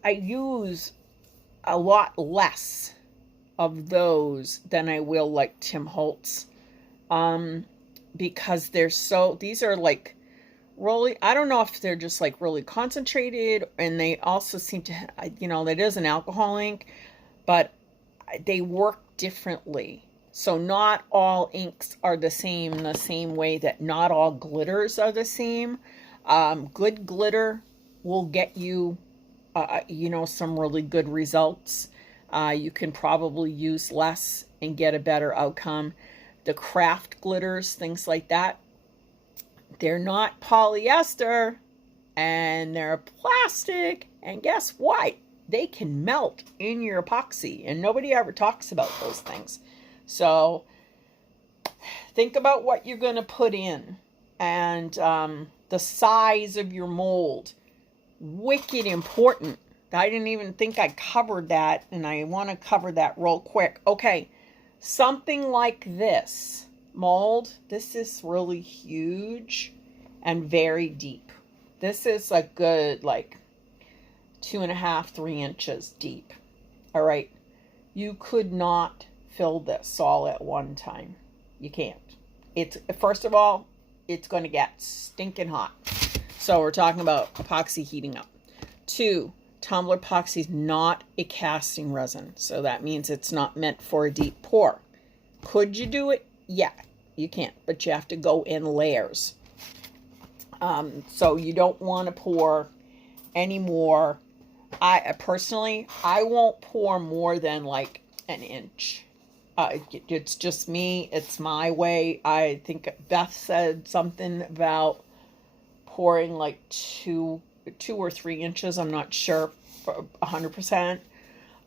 I use a lot less of those than I will like Tim Holtz. Because these are like really, I don't know if they're just like really concentrated, and they also seem to, you know, that is an alcohol ink, but they work differently. So not all inks are the same way that not all glitters are the same. Good glitter will get you, you know, some really good results. You can probably use less and get a better outcome. The craft glitters, things like that, they're not polyester, and they're plastic, and guess what? They can melt in your epoxy, and nobody ever talks about those things. So think about what you're going to put in, and the size of your mold. Wicked important. I didn't even think I covered that, and I want to cover that real quick. Okay, something like this mold, this is really huge and very deep. This is a good, like, 2.5, 3 inches deep. All right, you could not fill this all at one time. You can't. It's, first of all, it's going to get stinking hot. So we're talking about epoxy heating up. 2, tumbler epoxy is not a casting resin, so that means it's not meant for a deep pour. Could you do it? Yeah, you can, but you have to go in layers. So you don't want to pour any more. I personally, I won't pour more than like an inch. It's just me. It's my way. I think Beth said something about pouring like 2 or 3 inches. I'm not sure for 100%.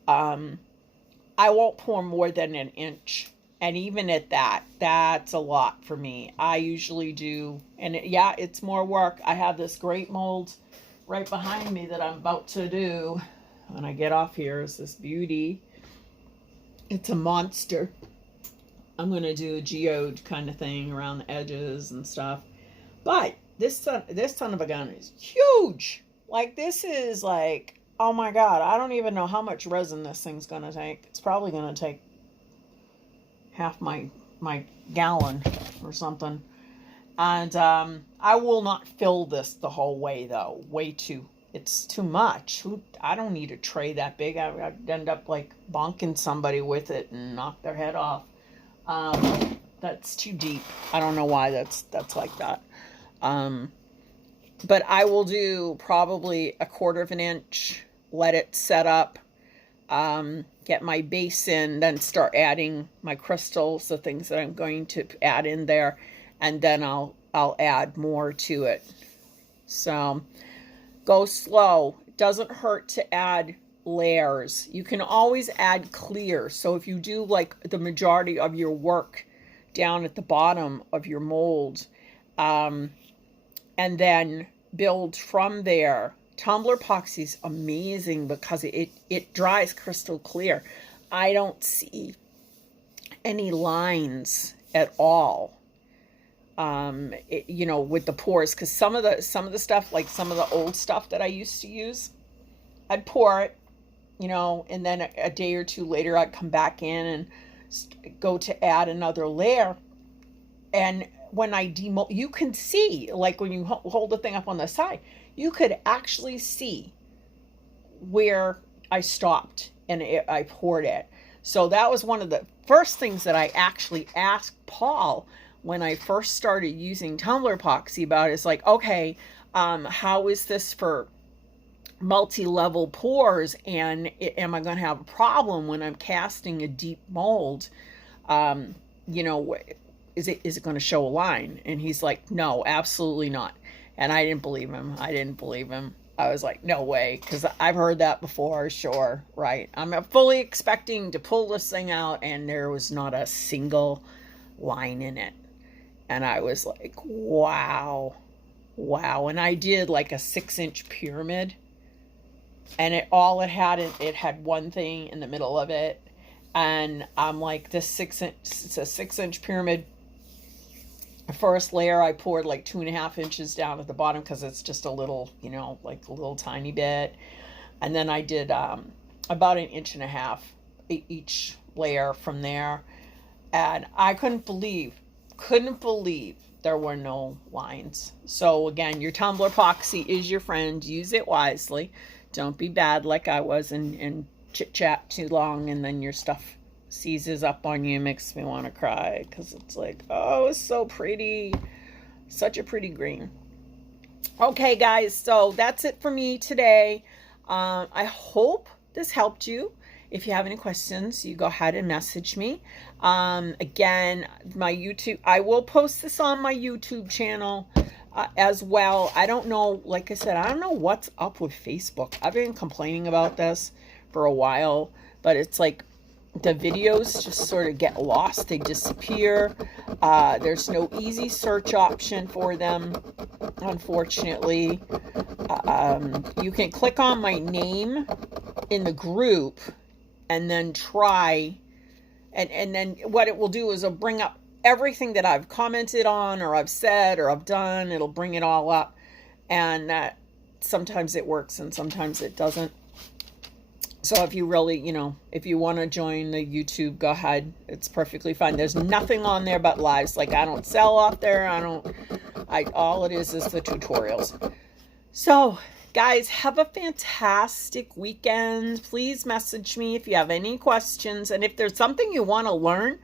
I won't pour more than an inch. And even at that, that's a lot for me. I usually do, and yeah, it's more work. I have this great mold right behind me that I'm about to do when I get off here. Is this beauty. It's a monster. I'm going to do a geode kind of thing around the edges and stuff. But this son of a gun is huge. Like, this is like, oh my God, I don't even know how much resin this thing's going to take. It's probably going to take half my gallon or something. And I will not fill this the whole way, though. It's too much. I don't need a tray that big. I'd end up like bonking somebody with it and knock their head off. That's too deep. I don't know why that's like that. But I will do probably 1/4 of an inch, let it set up, get my base in, then start adding my crystals, the things that I'm going to add in there, and then I'll add more to it. So go slow. It doesn't hurt to add layers. You can always add clear. So if you do like the majority of your work down at the bottom of your mold, and then build from there. Tumbler epoxy is amazing because it dries crystal clear. I don't see any lines at all. You know, with the pores, because some of the stuff, like some of the old stuff that I used to use, I'd pour it, you know, and then a day or two later I'd come back in and go to add another layer, and when I demold, you can see, like when you hold the thing up on the side, you could actually see where I stopped and I poured it. So that was one of the first things that I actually asked Paul when I first started using tumbler epoxy about. Is like, okay, how is this for multi-level pours, and am I going to have a problem when I'm casting a deep mold? You know, is it going to show a line? And he's like, no, absolutely not. And I didn't believe him. I was like, no way, because I've heard that before, sure, right? I'm fully expecting to pull this thing out, and there was not a single line in it. And I was like, wow. And I did like a 6-inch pyramid, and it had one thing in the middle of it. And I'm like, it's a 6-inch pyramid. The first layer I poured like 2.5 inches down at the bottom because it's just a little, you know, like a little tiny bit. And then I did about 1.5 inches each layer from there. And I couldn't believe there were no lines. So again, your tumbler epoxy is your friend. Use it wisely. Don't be bad like I was and chit chat too long, and then your stuff seizes up on you. Makes me want to cry because it's like, oh, it's so pretty, such a pretty green. Okay guys, so that's it for me today. I hope this helped you. If you have any questions, you go ahead and message me. Again, my YouTube, I will post this on my YouTube channel as well. I don't know, like I said, I don't know what's up with Facebook. I've been complaining about this for a while, but it's like the videos just sort of get lost. They disappear. There's no easy search option for them, unfortunately. You can click on my name in the group and then try, and then what it will do is it'll bring up everything that I've commented on or I've said or I've done. It'll bring it all up, and sometimes it works and sometimes it doesn't. So if you really, if you want to join the YouTube, go ahead. It's perfectly fine. There's nothing on there but lives. Like, I don't sell off there. All it is the tutorials. So, guys, have a fantastic weekend. Please message me if you have any questions. And if there's something you want to learn,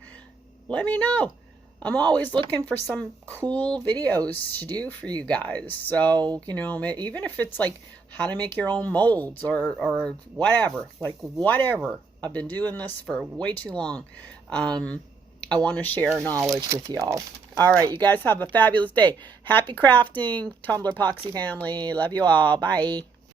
let me know. I'm always looking for some cool videos to do for you guys. So, even if it's like how to make your own molds or whatever, whatever. I've been doing this for way too long. I want to share knowledge with y'all. All right, you guys have a fabulous day. Happy crafting, Tumblr Epoxy family. Love you all. Bye.